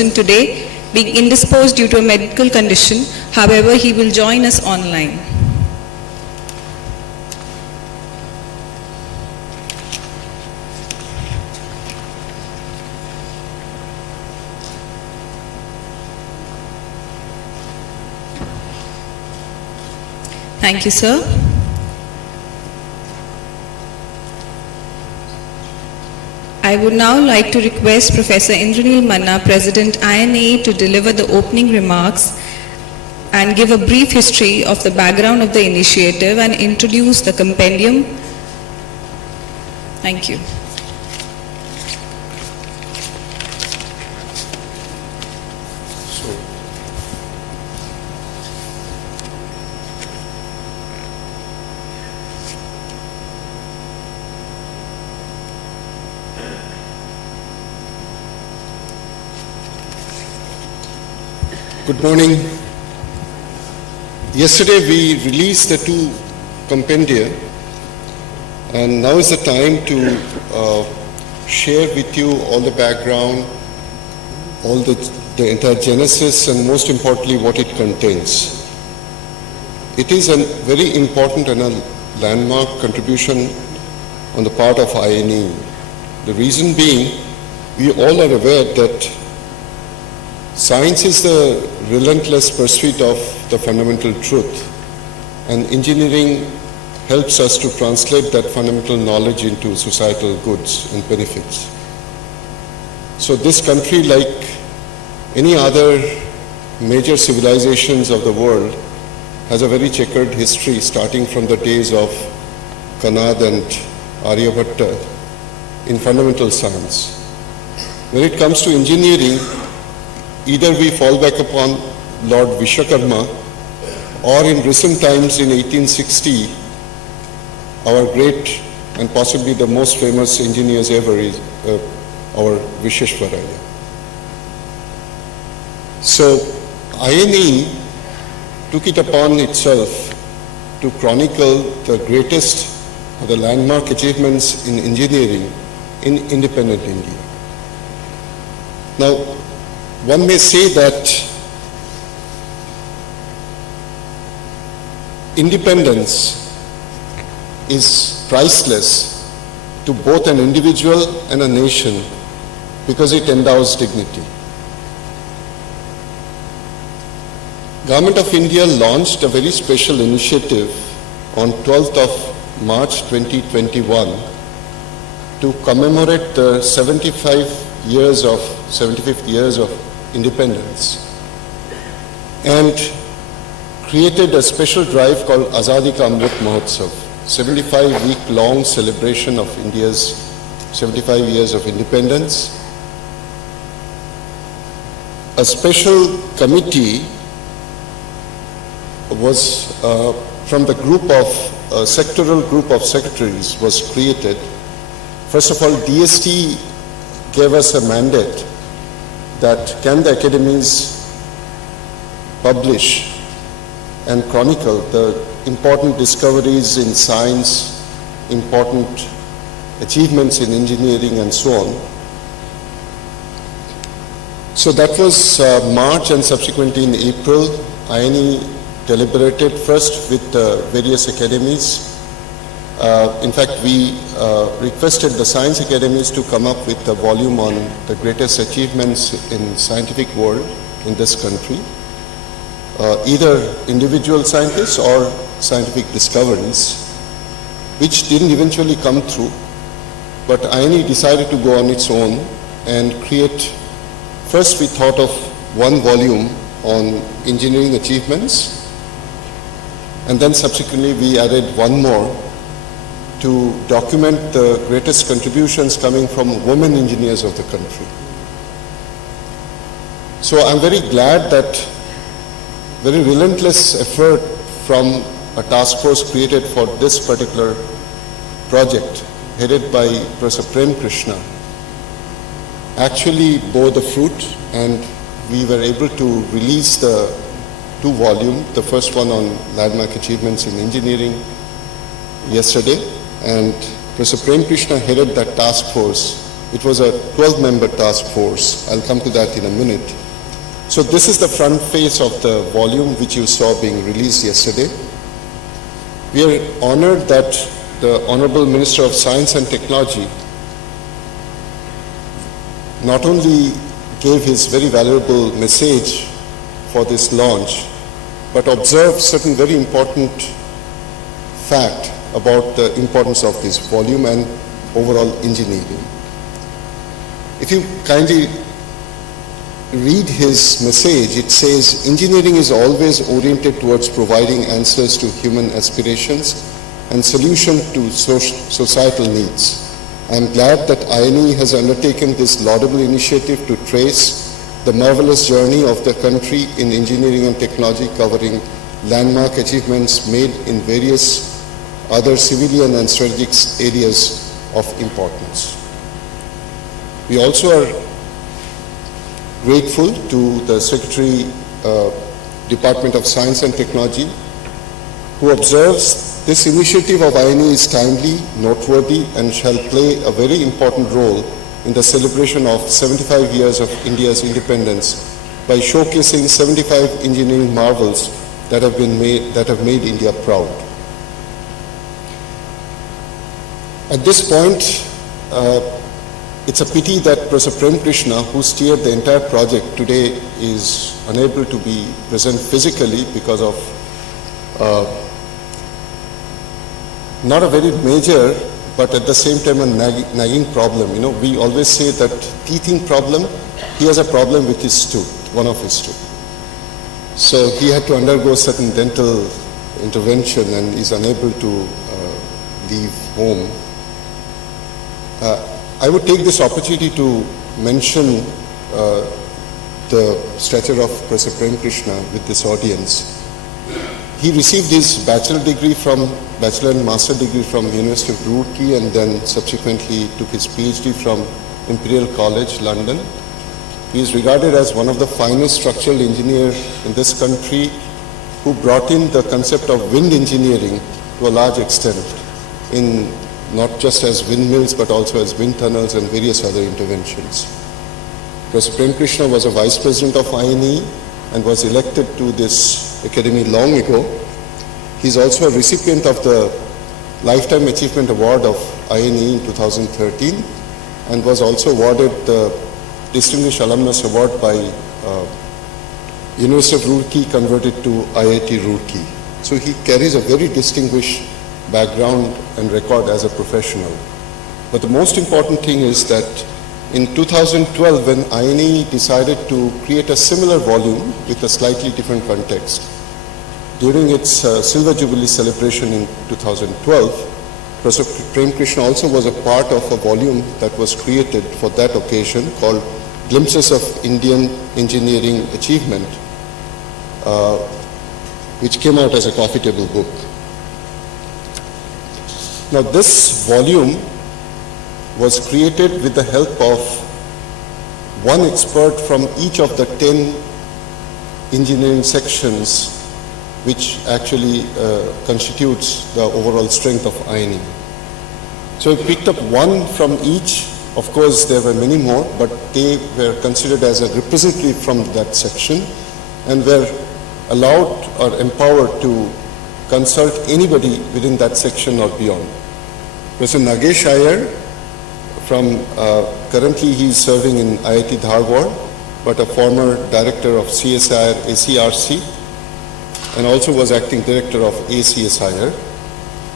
person today, being indisposed due to a medical condition. However, he will join us online. Thank you, sir. I would now like to request Professor Indranil Manna, President INA, to deliver the opening remarks and give a brief history of the background of the initiative and introduce the compendium. Thank you. Good morning. Yesterday we released the 2 compendia, and now is the time to share with you all the background, all the entire genesis, and most importantly what it contains. It is a very important and a landmark contribution on the part of INE. The reason being, we all are aware that science is the relentless pursuit of the fundamental truth, and engineering helps us to translate that fundamental knowledge into societal goods and benefits. So this country, like any other major civilizations of the world, has a very checkered history starting from the days of Kanad and Aryabhatta in fundamental science. When it comes to engineering, either we fall back upon Lord Vishwakarma, or in recent times in 1860, our great and possibly the most famous engineers ever is our Visheshwaraya. So INE took it upon itself to chronicle the greatest or the landmark achievements in engineering in independent India. Now, one may say that independence is priceless to both an individual and a nation because it endows dignity. Government of India launched a very special initiative on 12th of March 2021 to commemorate the 75th years of independence, and created a special drive called Azadi Ka Amrit Mahotsav, 75-week-long celebration of India's 75 years of independence. A special committee was from the group of sectoral group of secretaries was created. First of all, DST gave us a mandate that can the academies publish and chronicle the important discoveries in science, important achievements in engineering, and so on. So that was March, and subsequently in April, INE deliberated first with various academies. In fact, we requested the science academies to come up with a volume on the greatest achievements in scientific world in this country, either individual scientists or scientific discoveries, which didn't eventually come through. But INE decided to go on its own and create, first we thought of one volume on engineering achievements, and then subsequently we added one more to document the greatest contributions coming from women engineers of the country. So I'm very glad that very relentless effort from a task force created for this particular project, headed by Professor Prem Krishna, actually bore the fruit, and we were able to release the 2 volumes, the first one on landmark achievements in engineering yesterday, and Professor Prem Krishna headed that task force It was a 12-member task force. I'll come to that in a minute. So this is the front face of the volume which you saw being released yesterday. We are honored that the Honorable Minister of Science and Technology not only gave his very valuable message for this launch, but observed certain very important fact about the importance of this volume and overall engineering. If you kindly read his message, it says, engineering is always oriented towards providing answers to human aspirations and solutions to societal needs. I am glad that INE has undertaken this laudable initiative to trace the marvelous journey of the country in engineering and technology, covering landmark achievements made in various other civilian and strategic areas of importance. We also are grateful to the Secretary, Department of Science and Technology, who observes this initiative of INE is timely, noteworthy, and shall play a very important role in the celebration of 75 years of India's independence by showcasing 75 engineering marvels that have made India proud. At this point, it's a pity that Professor Prem Krishna, who steered the entire project today, is unable to be present physically because of not a very major, but at the same time a nagging problem. You know, we always say that teething problem, he has a problem with his tooth, one of his tooth. So he had to undergo certain dental intervention and is unable to leave home. I would take this opportunity to mention the stature of Professor Prem Krishna with this audience. He received his bachelor and master degree from University of Roorkee, and then subsequently took his PhD from Imperial College, London. He is regarded as one of the finest structural engineers in this country, who brought in the concept of wind engineering to a large extent, in not just as windmills but also as wind tunnels and various other interventions. Professor Prem Krishna was a vice president of INE and was elected to this academy long ago. He is also a recipient of the Lifetime Achievement Award of INE in 2013 and was also awarded the Distinguished Alumnus Award by University of Roorkee, converted to IIT Roorkee. So he carries a very distinguished background and record as a professional. But the most important thing is that in 2012, when INE decided to create a similar volume with a slightly different context, during its Silver Jubilee celebration in 2012, Professor Prem Krishna also was a part of a volume that was created for that occasion called Glimpses of Indian Engineering Achievement, which came out as a coffee table book. Now, this volume was created with the help of one expert from each of the 10 engineering sections, which actually constitutes the overall strength of INE. So we picked up one from each. Of course, there were many more, but they were considered as a representative from that section and were allowed or empowered to consult anybody within that section or beyond. Professor Nagesh Iyer, currently he is serving in IIT Dharwad, but a former director of CSIR ACRC, and also was acting director of ACSIR.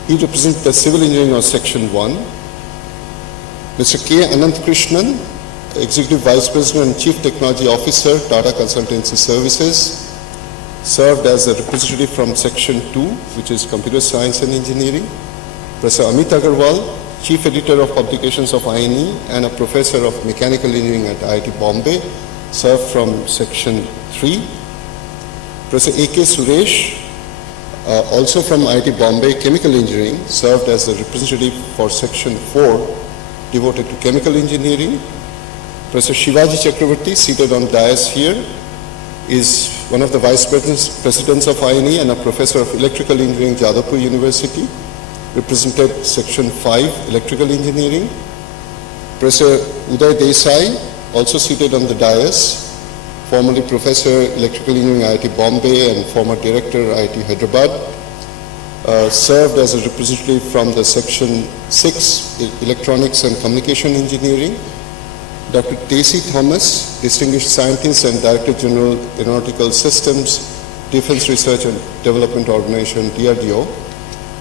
He represents the civil engineering of section 1. Mr. K. Anant Krishnan, executive vice president and chief technology officer, Tata Consultancy Services, served as a representative from section 2, which is computer science and engineering. Professor Amit Agarwal, chief editor of publications of INE and a professor of mechanical engineering at IIT Bombay, served from section 3. Professor A.K. Suresh, also from IIT Bombay, chemical engineering, served as the representative for section 4, devoted to chemical engineering. Professor Shivaji Chakravarti, seated on dais here, is one of the vice presidents of INE and a professor of electrical engineering, Jadavpur University, represented section 5, electrical engineering. Professor Uday Desai, also seated on the dais, formerly Professor Electrical Engineering IIT Bombay and former Director IIT Hyderabad, served as a representative from the Section 6, Electronics and Communication Engineering. Dr. T.C. Thomas, Distinguished Scientist and Director General, Aeronautical Systems, Defense Research and Development Organization, DRDO,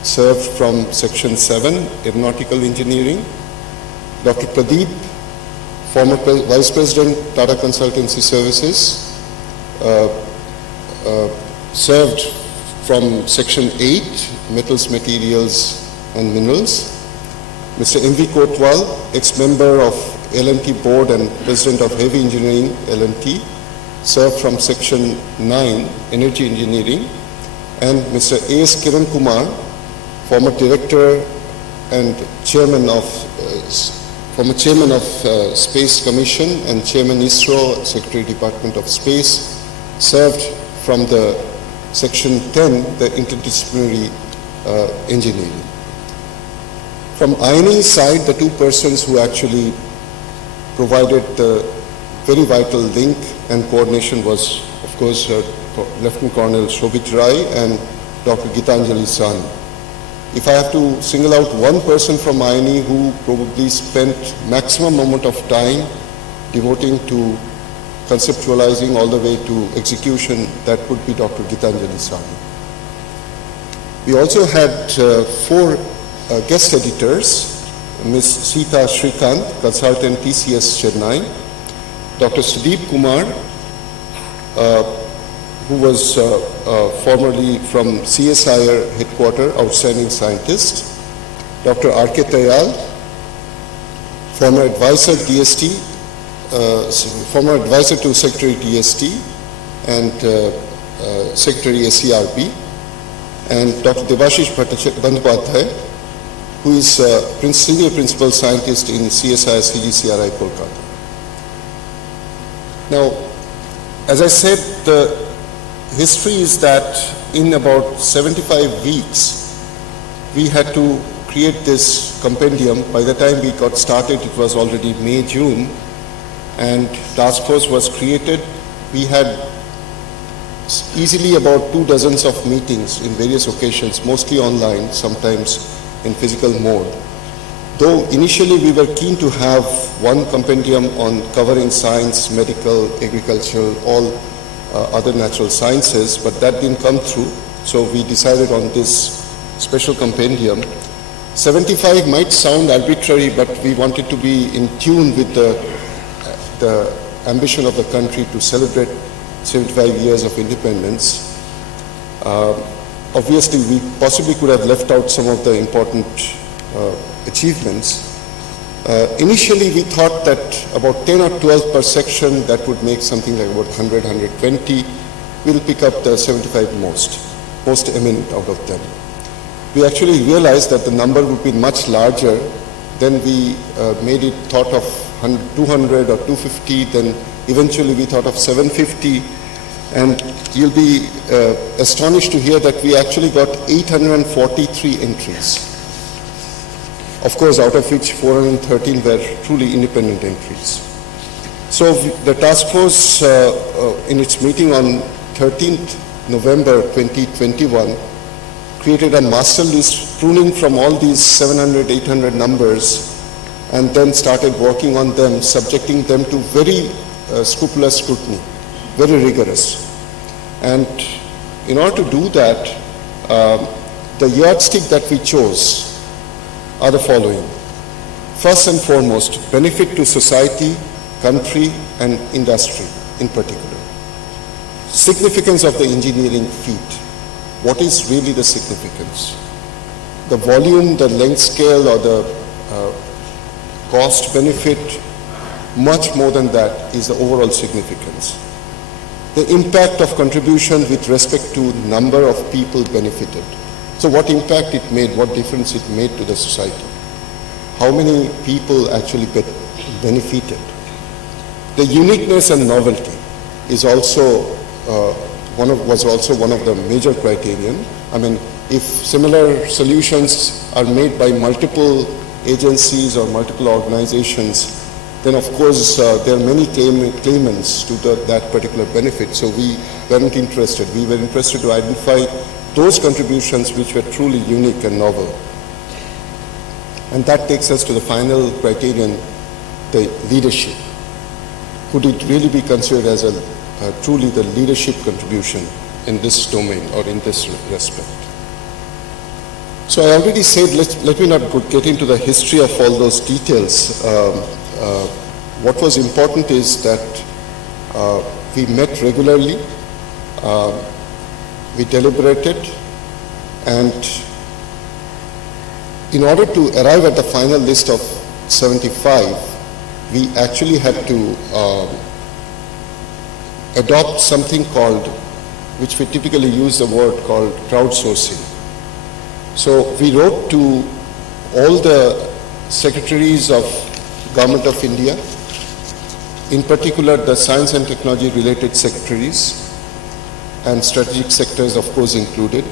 served from Section 7, Aeronautical Engineering. Dr. Pradeep, former Vice President, Tata Consultancy Services, served from Section 8, Metals, Materials and Minerals. Mr. M.V. Kotwal, ex-member of L&T Board and President of Heavy Engineering, L&T, served from Section 9, Energy Engineering. And Mr. A.S. Kiran Kumar, former Director and Chairman of Space Commission and Chairman ISRO, Secretary Department of Space, served from the Section 10, the Interdisciplinary Engineering. From INE side, the two persons who actually provided the very vital link and coordination was, of course, Lieutenant Colonel Shobhit Rai and Dr. Gitanjali Sahni. If I have to single out one person from INE who probably spent maximum amount of time devoting to conceptualizing all the way to execution, that would be Dr. Gitanjali Sahni. We also had four guest editors, Ms. Sita Shrikant, consultant TCS Chennai, Dr. Sudeep Kumar, who was formerly from CSIR headquarters, outstanding scientist, Dr. R.K. Tayal, former advisor DST, former advisor to Secretary DST and Secretary SERB, and Dr. Devashish Bandyopadhyay, who is Senior Principal Scientist in CSIR CGCRI Kolkata. Now, as I said, the history is that in about 75 weeks, we had to create this compendium. By the time we got started, it was already May, June, and task force was created. We had easily about 2 dozens of meetings in various occasions, mostly online, sometimes in physical mode. Though initially we were keen to have one compendium on covering science, medical, agricultural, all other natural sciences, but that didn't come through. So we decided on this special compendium. 75 might sound arbitrary, but we wanted to be in tune with the ambition of the country to celebrate 75 years of independence. Obviously, we possibly could have left out some of the important achievements. Initially, we thought that about 10 or 12 per section, that would make something like about 100, 120. We'll pick up the 75 most eminent out of them. We actually realized that the number would be much larger. Then we made it thought of 200 or 250, then eventually we thought of 750. And you'll be astonished to hear that we actually got 843 entries. Of course, out of which 413 were truly independent entries. So the task force, in its meeting on 13th November 2021, created a master list pruning from all these 700, 800 numbers, and then started working on them, subjecting them to very scrupulous scrutiny, very rigorous. And in order to do that, the yardstick that we chose are the following. First and foremost, benefit to society, country, and industry in particular. Significance of the engineering feat. What is really the significance? The volume, the length scale, or the cost benefit, much more than that is the overall significance. The impact of contribution with respect to number of people benefited. So what impact it made, what difference it made to the society? How many people actually benefited? The uniqueness and novelty is also was also one of the major criterion. I mean, if similar solutions are made by multiple agencies or multiple organizations, then of course there are many claimants to that particular benefit. So we weren't interested. We were interested to identify those contributions which were truly unique and novel. And that takes us to the final criterion, the leadership. Could it really be considered as truly the leadership contribution in this domain or in this respect? So I already said, let me not get into the history of all those details. What was important is that we met regularly, we deliberated, and in order to arrive at the final list of 75, we actually had to adopt something called, which we typically use the word called crowdsourcing. So we wrote to all the secretaries of Government of India, in particular the science and technology related secretaries and strategic sectors of course included.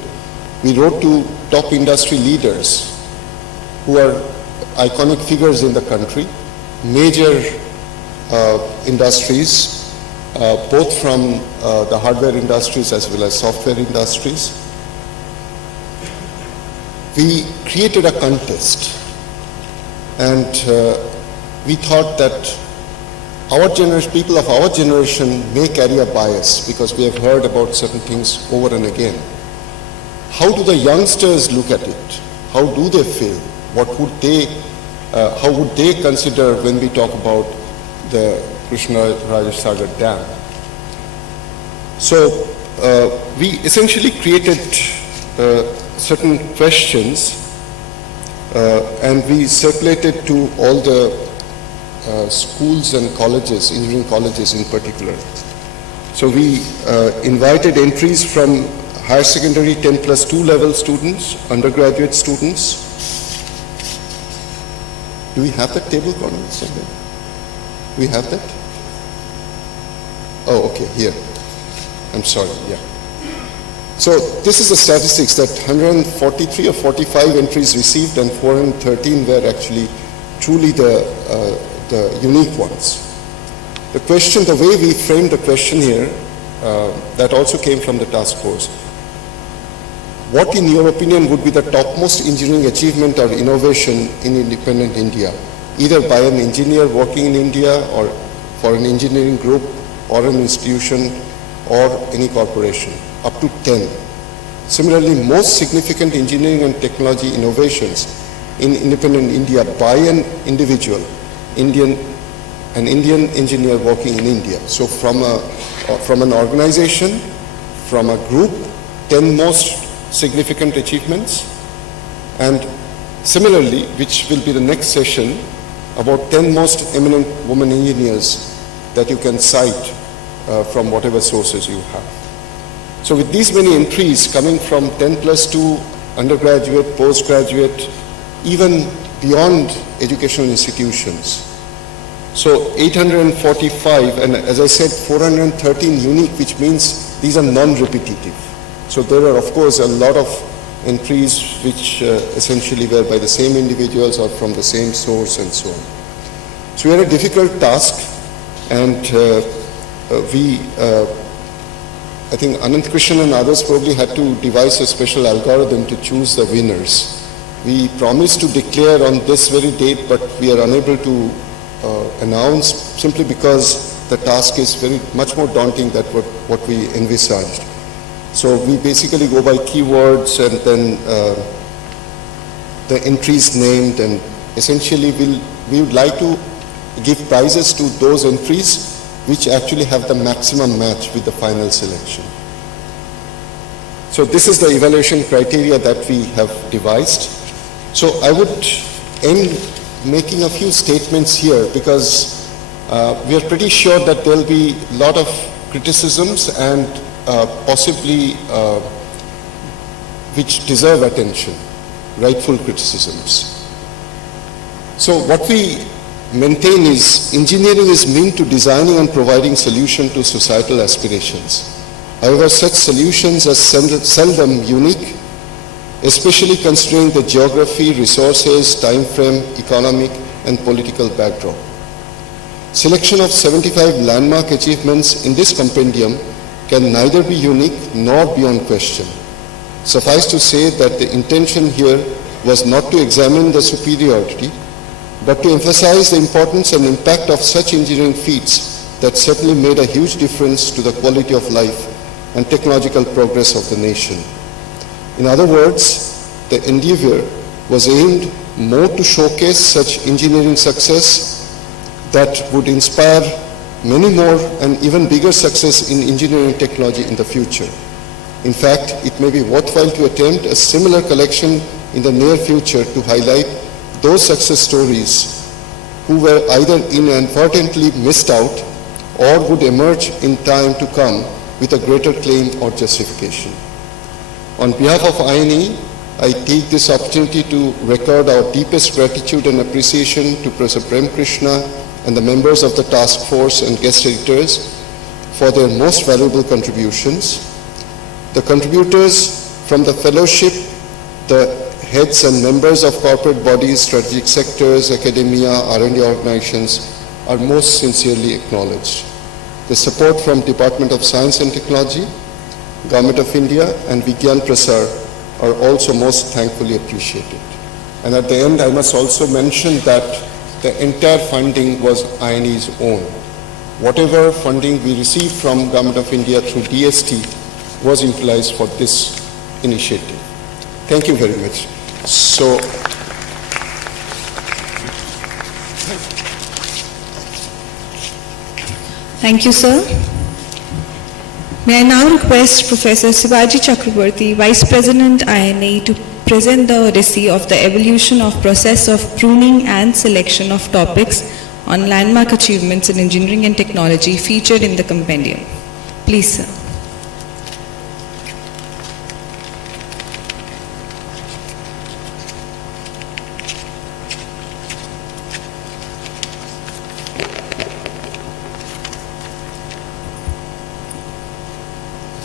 We wrote to top industry leaders who are iconic figures in the country, major industries, both from the hardware industries as well as software industries. We created a contest, and we thought that people of our generation may carry a bias because we have heard about certain things over and again. How do the youngsters look at it? How do they feel? How would they consider when we talk about the Krishna-Rajasagar Dam? So we essentially created certain questions and we circulated to all the schools and colleges, engineering colleges in particular. So we invited entries from higher secondary 10+2 level students, undergraduate students. Do we have that table, Colin? Do we have that? Oh, okay, here. I'm sorry, yeah. So this is the statistics that 143 or 45 entries received and 413 were actually truly the unique ones. The question, the way we framed the question here, that also came from the task force. What in your opinion would be the topmost engineering achievement or innovation in independent India, either by an engineer working in India or for an engineering group or an institution or any corporation, up to 10. Similarly, most significant engineering and technology innovations in independent India by an individual, an Indian engineer working in India. So from an organization, from a group, 10 most significant achievements, and similarly, which will be the next session, about 10 most eminent women engineers that you can cite from whatever sources you have. So with these many entries coming from 10+2, undergraduate, postgraduate, even beyond educational institutions. So 845, and as I said, 413 unique, which means these are non-repetitive. So there are, of course, a lot of entries which essentially were by the same individuals or from the same source and so on. So we had a difficult task, and I think Anant Krishnan and others probably had to devise a special algorithm to choose the winners. We promised to declare on this very date, but we are unable to announce simply because the task is very much more daunting than what we envisaged. So we basically go by keywords and then the entries named, and essentially we would like to give prizes to those entries which actually have the maximum match with the final selection. So this is the evaluation criteria that we have devised. So I would end making a few statements here because we are pretty sure that there will be a lot of criticisms and possibly which deserve attention, rightful criticisms. So what we maintain is engineering is meant to designing and providing solution to societal aspirations. However, such solutions are seldom unique especially considering the geography, resources, time frame, economic and political backdrop. Selection of 75 landmark achievements in this compendium can neither be unique nor beyond question. Suffice to say that the intention here was not to examine the superiority, but to emphasize the importance and impact of such engineering feats that certainly made a huge difference to the quality of life and technological progress of the nation. In other words, the endeavor was aimed more to showcase such engineering success that would inspire many more and even bigger success in engineering technology in the future. In fact, it may be worthwhile to attempt a similar collection in the near future to highlight those success stories who were either inadvertently missed out or would emerge in time to come with a greater claim or justification. On behalf of INE, I take this opportunity to record our deepest gratitude and appreciation to Professor Prem Krishna and the members of the task force and guest editors for their most valuable contributions. The contributors from the fellowship, the heads and members of corporate bodies, strategic sectors, academia, R&D organizations are most sincerely acknowledged. The support from Department of Science and Technology, Government of India and Vigyan Prasar are also most thankfully appreciated. And at the end, I must also mention that the entire funding was INE's own. Whatever funding we received from Government of India through DST was utilized for this initiative. Thank you very much. So, thank you, sir. May I now request Professor Sivaji Chakraborty, Vice President INA, to present the odyssey of the evolution of process of pruning and selection of topics on landmark achievements in engineering and technology featured in the compendium. Please, sir.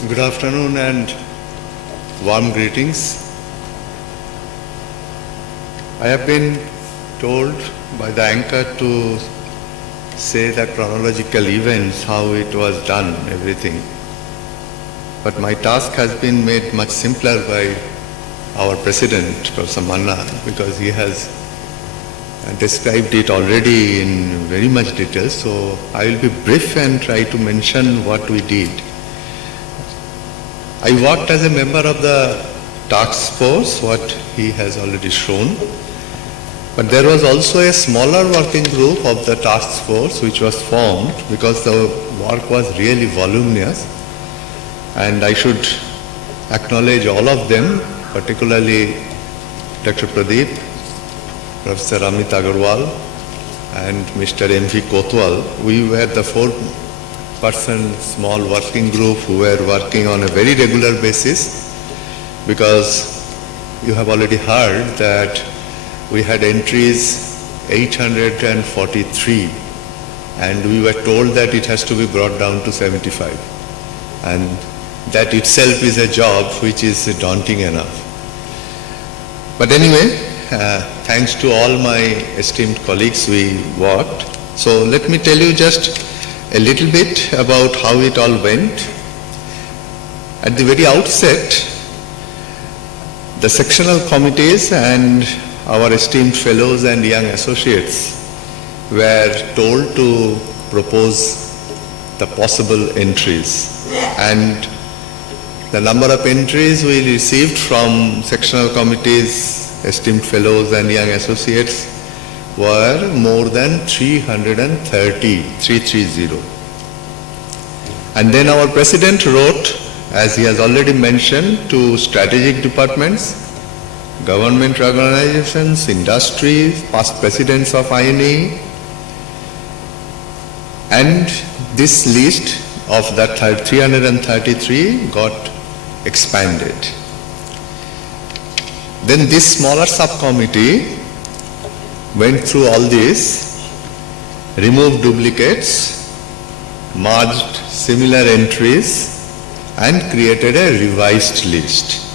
Good afternoon and warm greetings. I have been told by the anchor to say the chronological events, how it was done, everything. But my task has been made much simpler by our President, Professor Manna, because he has described it already in very much detail. So I will be brief and try to mention what we did. I worked as a member of the task force, what he has already shown. But there was also a smaller working group of the task force which was formed because the work was really voluminous. And I should acknowledge all of them, particularly Dr. Pradeep, Professor Amit Agarwal, and Mr. M.V. Kotwal. We were the four-person small working group who were working on a very regular basis, because you have already heard that we had entries 843 and we were told that it has to be brought down to 75, and that itself is a job which is daunting enough. But anyway, thanks to all my esteemed colleagues, we worked. So let me tell you just a little bit about how it all went. At the very outset, the sectional committees and our esteemed fellows and young associates were told to propose the possible entries. And the number of entries we received from sectional committees, esteemed fellows and young associates were more than 330. And then our President wrote, as he has already mentioned, to strategic departments, government organizations, industries, past presidents of INE, and this list of that 333 got expanded. Then this smaller subcommittee went through all this, removed duplicates, merged similar entries, and created a revised list.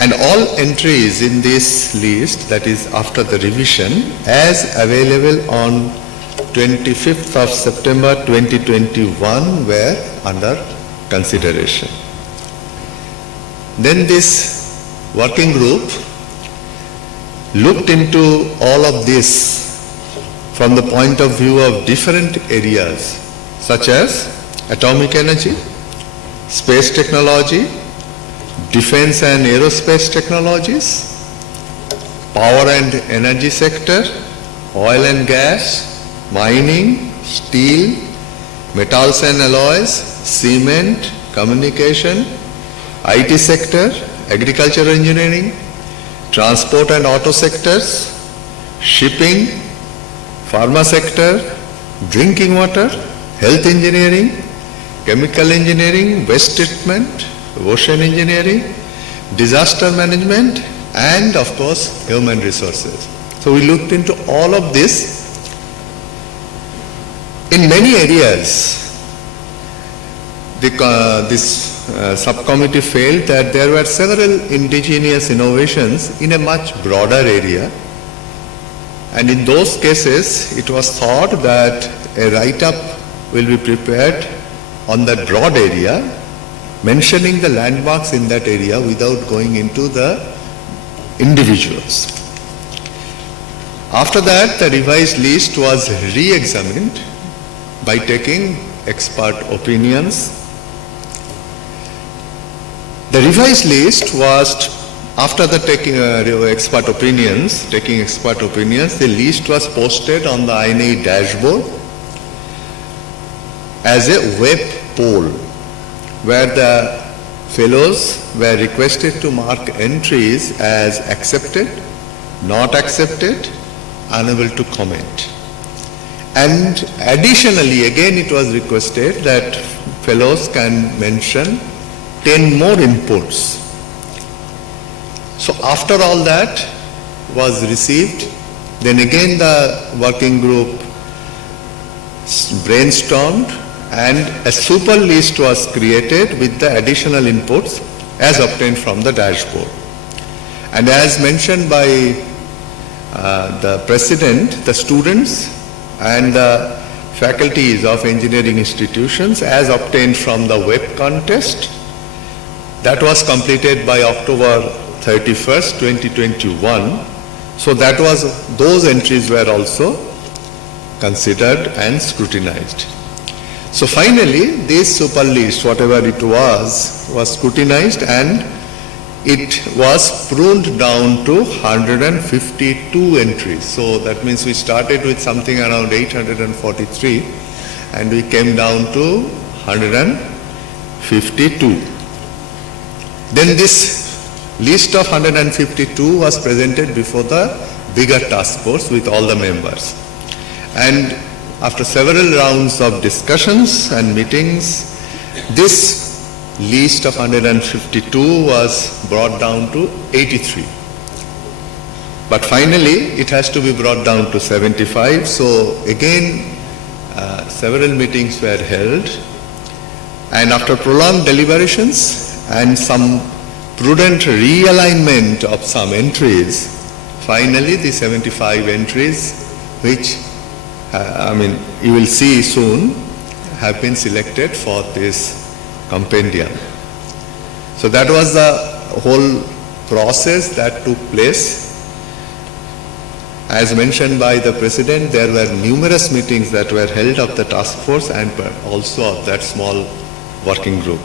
And all entries in this list, that is after the revision, as available on 25th of September 2021 were under consideration. Then this working group looked into all of this from the point of view of different areas such as atomic energy, space technology, defense and aerospace technologies, power and energy sector, oil and gas, mining, steel, metals and alloys, cement, communication, IT sector, agricultural engineering, transport and auto sectors, shipping, pharma sector, drinking water, health engineering, chemical engineering, waste treatment, ocean engineering, disaster management, and of course human resources. So we looked into all of this. In many areas, this subcommittee felt that there were several indigenous innovations in a much broader area, and in those cases it was thought that a write-up will be prepared on that broad area, mentioning the landmarks in that area without going into the individuals. After that, the revised list was re-examined by taking expert opinions. The revised list was, after the taking expert opinions, the list was posted on the INA dashboard as a web poll, where the fellows were requested to mark entries as accepted, not accepted, unable to comment. And additionally, again it was requested that fellows can mention 10 more inputs. So after all that was received, then again the working group brainstormed and a super list was created with the additional inputs as obtained from the dashboard. And as mentioned by the president, the students and the faculties of engineering institutions as obtained from the web contest, that was completed by October 31st, 2021. So that was, those entries were also considered and scrutinized. So finally, this super list, whatever it was scrutinized and it was pruned down to 152 entries. So that means we started with something around 843 and we came down to 152. Then this list of 152 was presented before the bigger task force with all the members. And after several rounds of discussions and meetings, this list of 152 was brought down to 83. But finally, it has to be brought down to 75. So again, several meetings were held. And after prolonged deliberations and some prudent realignment of some entries, finally the 75 entries, which you will see soon, have been selected for this compendium. So that was the whole process that took place. As mentioned by the President, there were numerous meetings that were held of the task force and also of that small working group.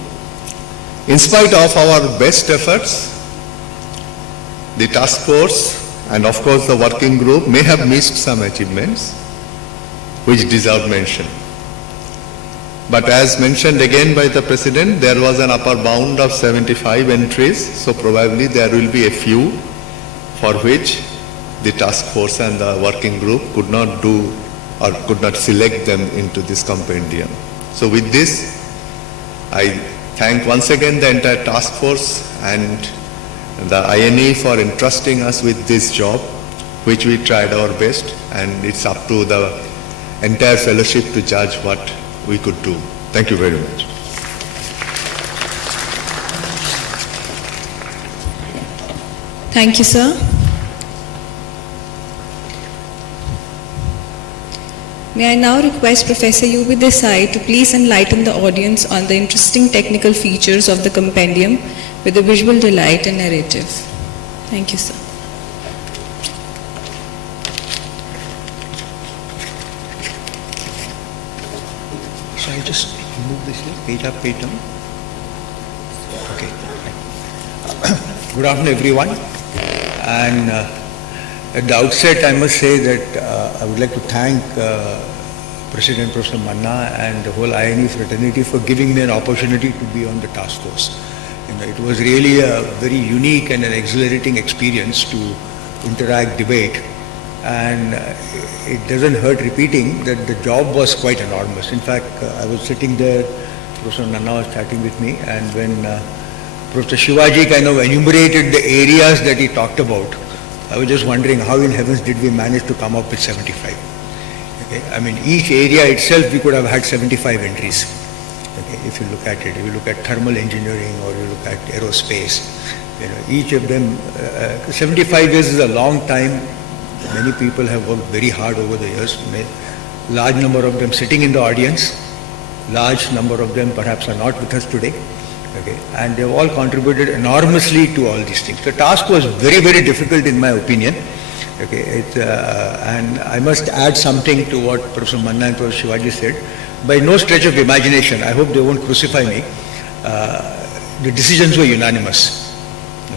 In spite of our best efforts, the task force and of course the working group may have missed some achievements which deserve mention. But as mentioned again by the President, there was an upper bound of 75 entries, so probably there will be a few for which the task force and the working group could not do or could not select them into this compendium. So with this, I thank once again the entire task force and the INE for entrusting us with this job, which we tried our best, and it's up to the entire fellowship to judge what we could do. Thank you very much. Thank you, sir. May I now request Professor U.B. Desai to please enlighten the audience on the interesting technical features of the compendium with a visual delight and narrative. Thank you, sir. So I just move this here, page up, page down. Okay. Good afternoon, everyone. And at the outset, I must say that I would like to thank President Professor Manna and the whole INE fraternity for giving me an opportunity to be on the task force. It was really a very unique and an exhilarating experience to interact, debate, and it doesn't hurt repeating that the job was quite enormous. In fact, I was sitting there, Professor Nanna was chatting with me, and when Professor Shivaji kind of enumerated the areas that he talked about, I was just wondering how in heavens did we manage to come up with 75. Okay? I mean, each area itself we could have had 75 entries. Okay? If you look at it, if you look at thermal engineering or you look at aerospace, each of them, 75 years is a long time. Many people have worked very hard over the years. Large number of them sitting in the audience, large number of them perhaps are not with us today. Okay, and they've all contributed enormously to all these things. The task was very, very difficult in my opinion. Okay, and I must add something to what Professor Manna and Professor Shivaji said. By no stretch of imagination, I hope they won't crucify me, the decisions were unanimous.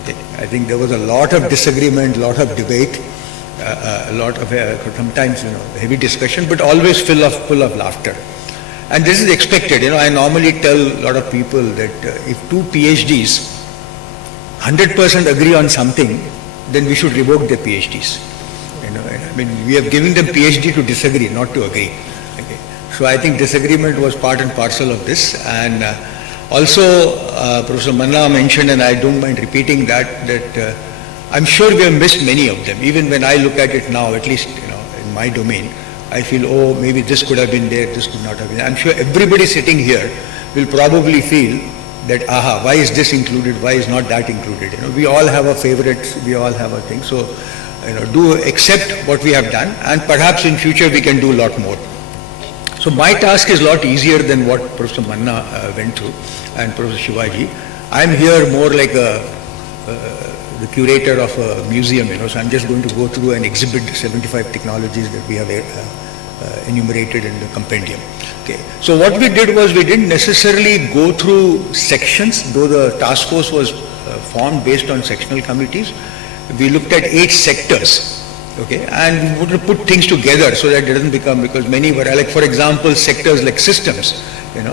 Okay, I think there was a lot of disagreement, a lot of debate, a lot of sometimes heavy discussion, but always full of laughter. And this is expected. I normally tell a lot of people that if two PhDs 100% agree on something, then we should revoke their PhDs. I mean, we have given them PhD to disagree, not to agree. Okay. So I think disagreement was part and parcel of this. And also, Professor Manna mentioned, and I don't mind repeating that I'm sure we have missed many of them. Even when I look at it now, at least in my domain, I feel, oh, maybe this could have been there, this could not have been. I'm sure everybody sitting here will probably feel that, aha, why is this included, why is not that included? We all have our favorites, we all have our things. So, do accept what we have done, and perhaps in future we can do a lot more. So my task is a lot easier than what Professor Manna went through and Professor Shivaji. I'm here more like the curator of a museum, so I'm just going to go through and exhibit 75 technologies that we have enumerated in the compendium. Okay. So what we did was we didn't necessarily go through sections, though the task force was formed based on sectional committees. We looked at 8 sectors, okay, and we would put things together so that it doesn't become, because many were, like for example, sectors like systems,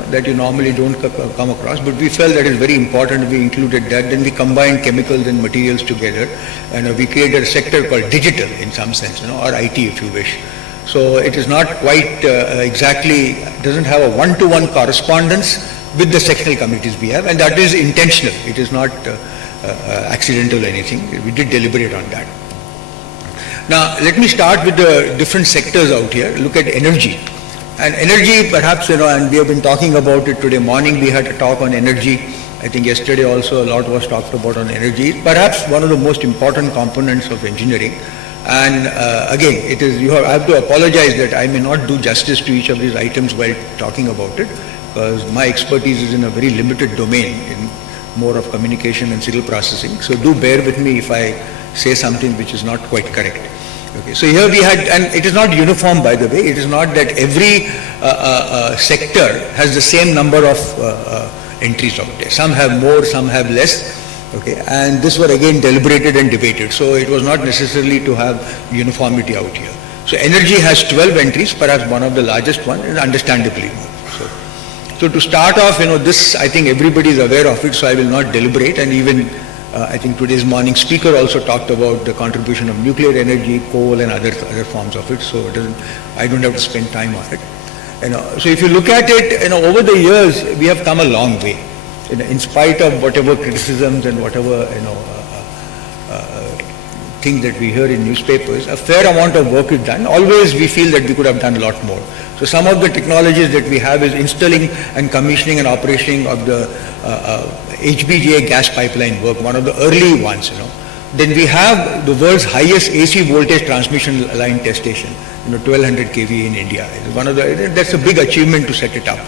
that you normally don't come across, but we felt that is very important. We included that. Then we combined chemicals and materials together, and we created a sector called digital in some sense, or IT if you wish. So it is not quite exactly, doesn't have a one-to-one correspondence with the sectional committees we have, and that is intentional. It is not accidental or anything. We did deliberate on that. Now let me start with the different sectors out here. Look at energy. And energy, perhaps, and we have been talking about it today morning. We had a talk on energy. I think yesterday also a lot was talked about on energy. Perhaps one of the most important components of engineering. And again, it is, I have to apologize that I may not do justice to each of these items while talking about it, because my expertise is in a very limited domain, in more of communication and signal processing. So do bear with me if I say something which is not quite correct. Okay, so here we had, and it is not uniform by the way, it is not that every sector has the same number of entries out there. Some have more, some have less, okay, and this were again deliberated and debated, so it was not necessarily to have uniformity out here. So energy has 12 entries, perhaps one of the largest one, and understandably more. So to start off, this I think everybody is aware of it, so I will not deliberate, and even I think today's morning speaker also talked about the contribution of nuclear energy, coal and other forms of it, so I don't have to spend time on it. So if you look at it, over the years we have come a long way. In spite of whatever criticisms and whatever things that we hear in newspapers, a fair amount of work is done. Always we feel that we could have done a lot more. So some of the technologies that we have is installing and commissioning and operating of the HBGA gas pipeline work, one of the early ones, Then we have the world's highest AC voltage transmission line test station, 1200 kV in India. That's a big achievement to set it up.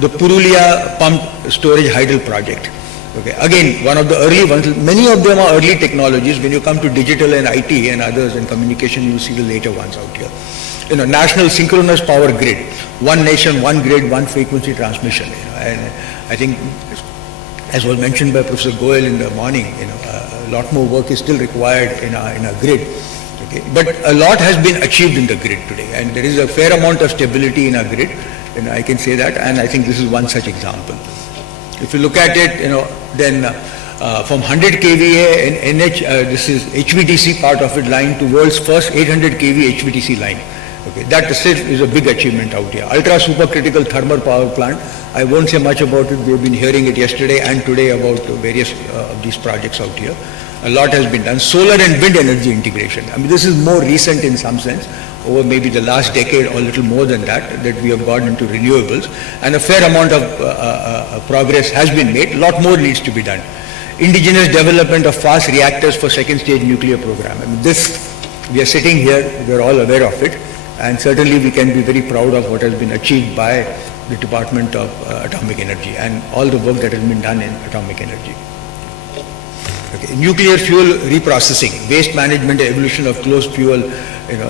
The Purulia pump storage hydel project. Okay. Again, one of the early ones. Many of them are early technologies. When you come to digital and IT and others and communication, you see the later ones out here. National synchronous power grid, one nation, one grid, one frequency transmission. And I think, as was mentioned by Professor Goel in the morning, a lot more work is still required in a grid. Okay. But a lot has been achieved in the grid today, and there is a fair amount of stability in our grid, and I can say that, and I think this is one such example. If you look at it, then from 100 kVA and this is HVDC part of it line to world's first 800 kV HVDC line. Okay, that itself is a big achievement out here. Ultra supercritical thermal power plant, I won't say much about it. We've been hearing it yesterday and today about various of these projects out here. A lot has been done. Solar and wind energy integration. I mean, this is more recent in some sense, over maybe the last decade or a little more than that we have gone into renewables, and a fair amount of progress has been made. A lot more needs to be done. Indigenous development of fast reactors for second stage nuclear program. I mean, this, we are sitting here, we are all aware of it, and certainly we can be very proud of what has been achieved by the Department of Atomic Energy and all the work that has been done in atomic energy. Okay. Nuclear fuel reprocessing, waste management, evolution of closed fuel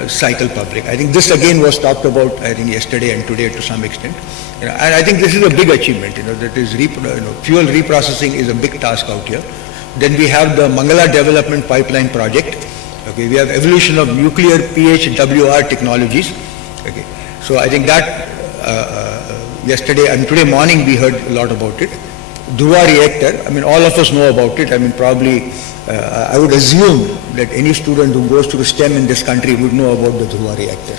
cycle public. I think this again was talked about, I think, yesterday and today to some extent. And I think this is a big achievement, that is fuel reprocessing is a big task out here. Then we have the Mangala Development Pipeline Project. Okay, we have evolution of nuclear PHWR technologies. Okay, so I think that yesterday and today morning we heard a lot about it. Dhruva reactor, I mean, all of us know about it. I mean, probably I would assume that any student who goes to STEM in this country would know about the Dhruva reactor.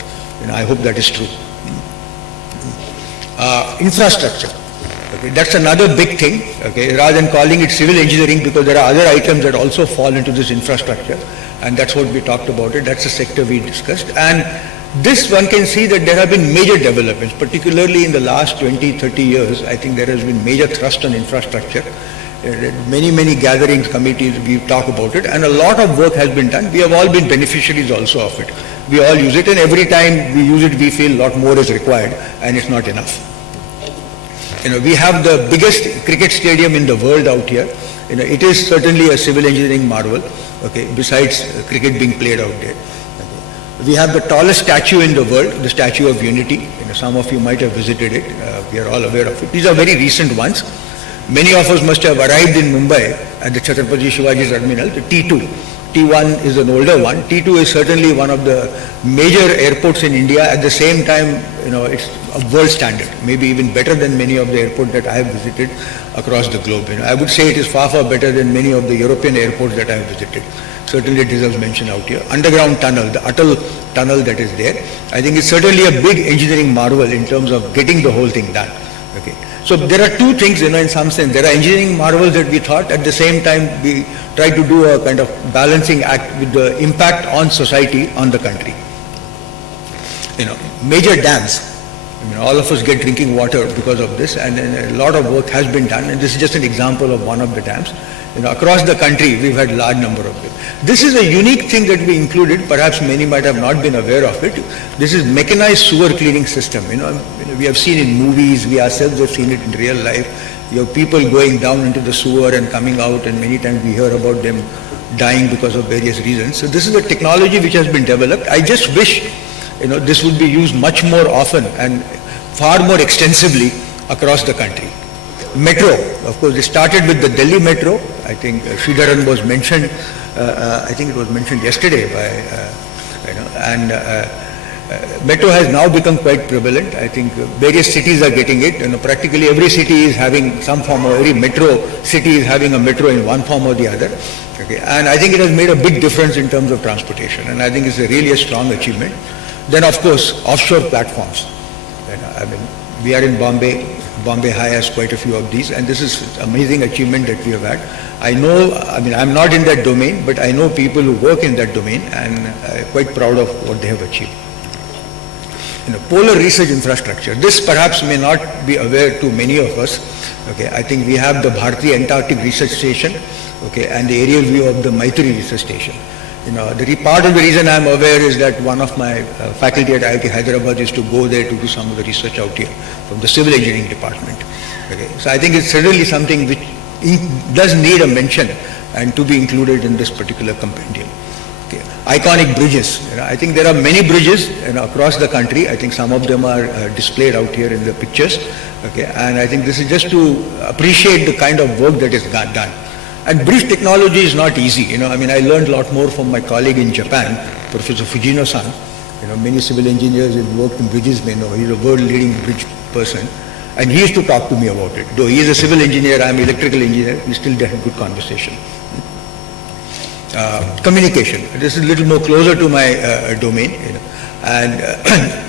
I hope that is true. Infrastructure. Okay, that's another big thing. Okay, rather than calling it civil engineering, because there are other items that also fall into this infrastructure, and that's what we talked about it. That's the sector we discussed. And this, one can see that there have been major developments, particularly in the last 20, 30 years. I think there has been major thrust on infrastructure. Many gatherings, committees, we talk about it, and a lot of work has been done. We have all been beneficiaries also of it. We all use it, and every time we use it, we feel a lot more is required, and it's not enough. We have the biggest cricket stadium in the world out here. It is certainly a civil engineering marvel, okay, besides cricket being played out there. Okay. We have the tallest statue in the world, the Statue of Unity. Some of you might have visited it. We are all aware of it. These are very recent ones. Many of us must have arrived in Mumbai at the Chhatrapati Shivaji Terminal, the T2. T1 is an older one. T2 is certainly one of the major airports in India. At the same time, it's a world standard, maybe even better than many of the airports that I have visited across the globe. I would say it is far, far better than many of the European airports that I have visited. Certainly it deserves mention out here. Underground tunnel, the Atal tunnel that is there, I think it's certainly a big engineering marvel in terms of getting the whole thing done. Okay. So there are two things, in some sense. There are engineering marvels that we thought. At the same time, we try to do a kind of balancing act with the impact on society, on the country. Major dams. All of us get drinking water because of this, and a lot of work has been done. And this is just an example of one of the dams. Across the country, we've had large number of them. This is a unique thing that we included. Perhaps many might have not been aware of it. This is mechanized sewer cleaning system. We have seen in movies, we ourselves have seen it in real life. You have people going down into the sewer and coming out, and many times we hear about them dying because of various reasons. So this is a technology which has been developed. I just wish, this would be used much more often and far more extensively across the country. Metro, of course, they started with the Delhi Metro. I think Sridharan was mentioned, I think it was mentioned yesterday Metro has now become quite prevalent. I think various cities are getting it. Practically every city is having some form of, every metro city is having a metro in one form or the other. Okay. And I think it has made a big difference in terms of transportation, and I think it's really a strong achievement. Then, of course, offshore platforms. We are in Bombay. Bombay High has quite a few of these, and this is an amazing achievement that we have had. I'm not in that domain, but I know people who work in that domain, and quite proud of what they have achieved. polar research infrastructure. This perhaps may not be aware to many of us. Okay, I think we have the Bharatiya Antarctic Research Station, okay, and the aerial view of the Maitri Research Station. Part of the reason I'm aware is that one of my faculty at IIT Hyderabad used to go there to do some of the research out here from the civil engineering department. Okay, so I think it's certainly something which does need a mention and to be included in this particular compendium. Okay. Iconic bridges. I think there are many bridges across the country. I think some of them are displayed out here in the pictures. Okay, and I think this is just to appreciate the kind of work that is done. And bridge technology is not easy. I learned a lot more from my colleague in Japan, Professor Fujino-san. Many civil engineers who worked in bridges may know. He's a world-leading bridge person. And he used to talk to me about it. Though he is a civil engineer, I'm an electrical engineer, we still had a good conversation. Communication. This is a little more closer to my domain. And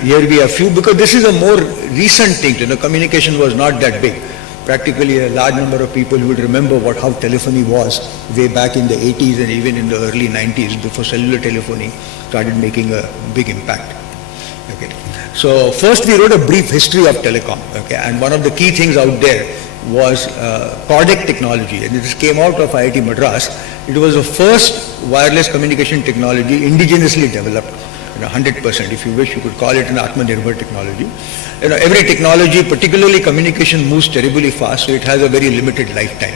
here we have few, because this is a more recent thing. Communication was not that big. Practically a large number of people would remember how telephony was way back in the 80s and even in the early 90s before cellular telephony started making a big impact. Okay. So first we wrote a brief history of telecom. Okay. And one of the key things out there was codec technology, and this came out of IIT Madras. It was the first wireless communication technology indigenously developed. 100%. If you wish, you could call it an Atmanirbhar technology. Every technology, particularly communication, moves terribly fast, so it has a very limited lifetime.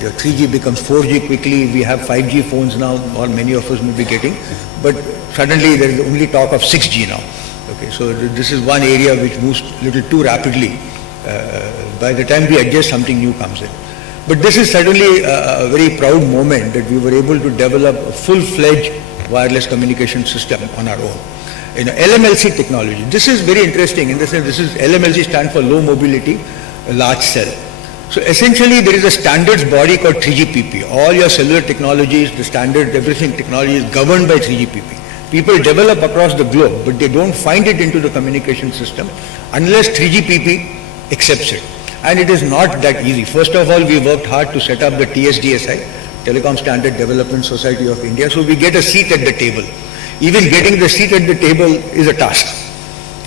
Your 3G becomes 4G quickly. We have 5G phones now, or many of us may be getting, but suddenly there is only talk of 6G now. Okay, so this is one area which moves a little too rapidly. By the time we adjust, something new comes in. But this is certainly a very proud moment that we were able to develop a full-fledged wireless communication system on our own. LMLC technology. This is very interesting in the sense this is LMLC stands for low mobility, large cell. So essentially there is a standards body called 3GPP. All your cellular technologies, the standard, everything technology is governed by 3GPP. People develop across the globe, but they don't find it into the communication system unless 3GPP accepts it. And it is not that easy. First of all, we worked hard to set up the TSDSI, Telecom Standard Development Society of India, so we get a seat at the table. Even getting the seat at the table is a task.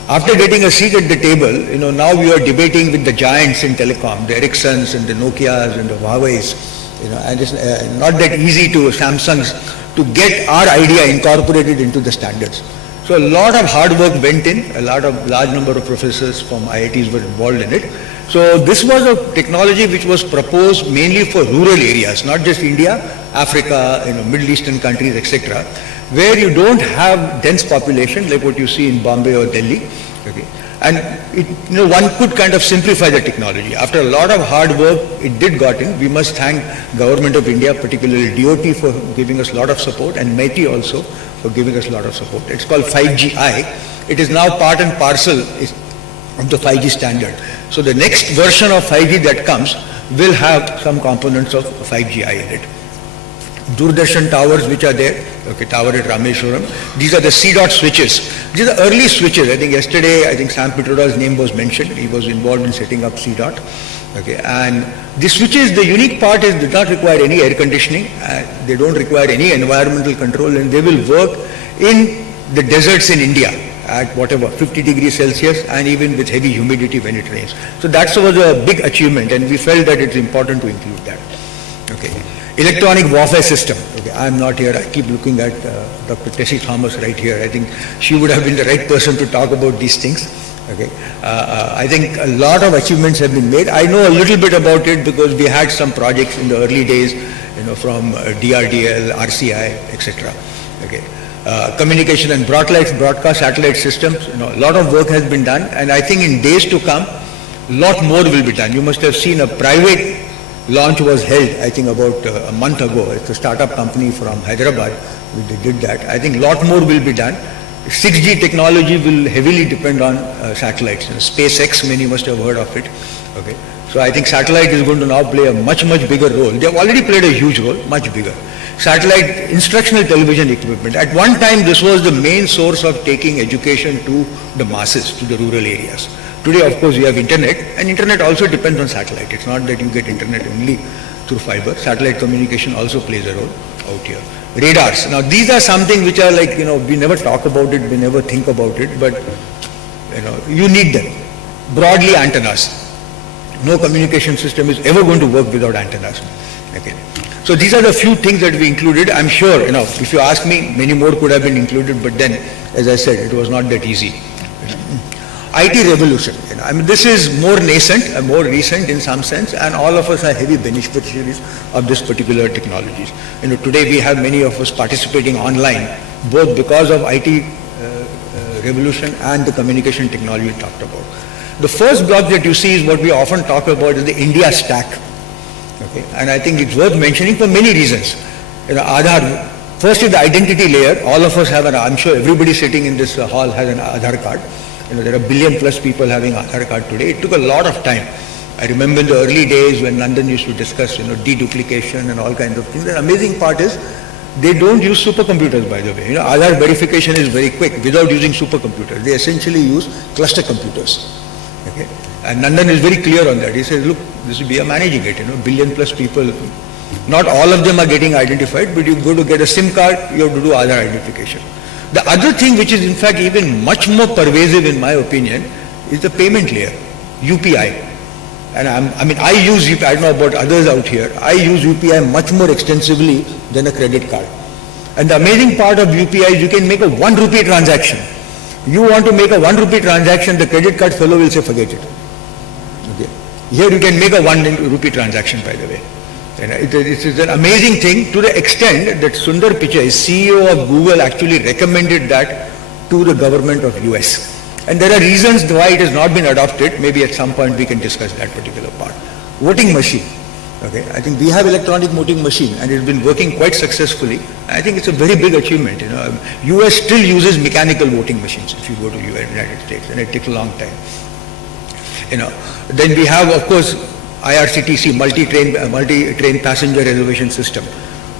After getting a seat at the table, now we are debating with the giants in telecom, the Ericssons and the Nokias and the Huawei's, and it's not that easy to Samsung's to get our idea incorporated into the standards. So a lot of hard work went in, large number of professors from IITs were involved in it. So this was a technology which was proposed mainly for rural areas, not just India, Africa, Middle Eastern countries, etc., where you don't have dense population like what you see in Bombay or Delhi. Okay. And one could kind of simplify the technology. After a lot of hard work, it did got in. We must thank Government of India, particularly DOT, for giving us a lot of support, and MeitY also for giving us a lot of support. It's called 5GI. It is now part and parcel of the 5G standard. So the next version of 5G that comes will have some components of 5GI in it. Doordarshan towers which are there, okay, tower at Rameshwaram, these are the C-dot switches. These are early switches. I think yesterday, Sam Pitroda's name was mentioned. He was involved in setting up C-dot. Okay, and the switches, the unique part is they do not require any air conditioning, they don't require any environmental control, and they will work in the deserts in India at whatever, 50 degrees Celsius, and even with heavy humidity when it rains. So that was a big achievement, and we felt that it's important to include that. Okay. Electronic warfare system. Okay, I'm not here. I keep looking at Dr. Tessie Thomas right here. I think she would have been the right person to talk about these things. Okay, I think a lot of achievements have been made. I know a little bit about it because we had some projects in the early days, from DRDL, RCI, etc. Okay, communication and broadcast satellite systems. A lot of work has been done, and I think in days to come, a lot more will be done. You must have seen a private launch was held, I think about a month ago. It's a startup company from Hyderabad. They did that. I think a lot more will be done. 6G technology will heavily depend on satellites. SpaceX, many must have heard of it. Okay, so I think satellite is going to now play a much bigger role. They have already played a huge role, much bigger. Satellite instructional television equipment. At one time, this was the main source of taking education to the masses, to the rural areas. Today, of course, you have internet, and internet also depends on satellite. It's not that you get internet only through fiber. Satellite communication also plays a role out here. Radars. Now, these are something which are like, we never talk about it, we never think about it, but You need them. Broadly, antennas. No communication system is ever going to work without antennas. Okay. So these are the few things that we included. I'm sure, if you ask me, many more could have been included, but then, as I said, it was not that easy. IT revolution. This is more nascent, more recent in some sense, and all of us are heavy beneficiaries of this particular technologies. Today we have many of us participating online, both because of IT revolution and the communication technology we talked about. The first block that you see is what we often talk about is the India stack. Okay, and I think it's worth mentioning for many reasons. Aadhaar, first is the identity layer. All of us have I'm sure everybody sitting in this hall has an Aadhaar card. There are 1 billion plus people having Aadhaar card today. It took a lot of time. I remember in the early days when Nandan used to discuss, deduplication and all kinds of things. The amazing part is they don't use supercomputers, by the way. Aadhaar verification is very quick without using supercomputers. They essentially use cluster computers. Okay. And Nandan is very clear on that. He says, look, we are managing it, 1 billion plus people. Not all of them are getting identified, but you go to get a SIM card, you have to do Aadhaar identification. The other thing which is in fact even much more pervasive in my opinion is the payment layer, UPI. And I use UPI, I don't know about others out here, I use UPI much more extensively than a credit card. And the amazing part of UPI is you can make a 1 rupee transaction. You want to make a 1 rupee transaction, the credit card fellow will say forget it. Okay. Here you can make a 1 rupee transaction, by the way. It is an amazing thing to the extent that Sundar Pichai, CEO of Google, actually recommended that to the government of US. And there are reasons why it has not been adopted. Maybe at some point we can discuss that particular part. Voting machine. Okay, I think we have electronic voting machine and it's been working quite successfully. I think it's a very big achievement. US still uses mechanical voting machines if you go to United States, and it takes a long time. Then we have, of course, IRCTC, multi-train passenger reservation system.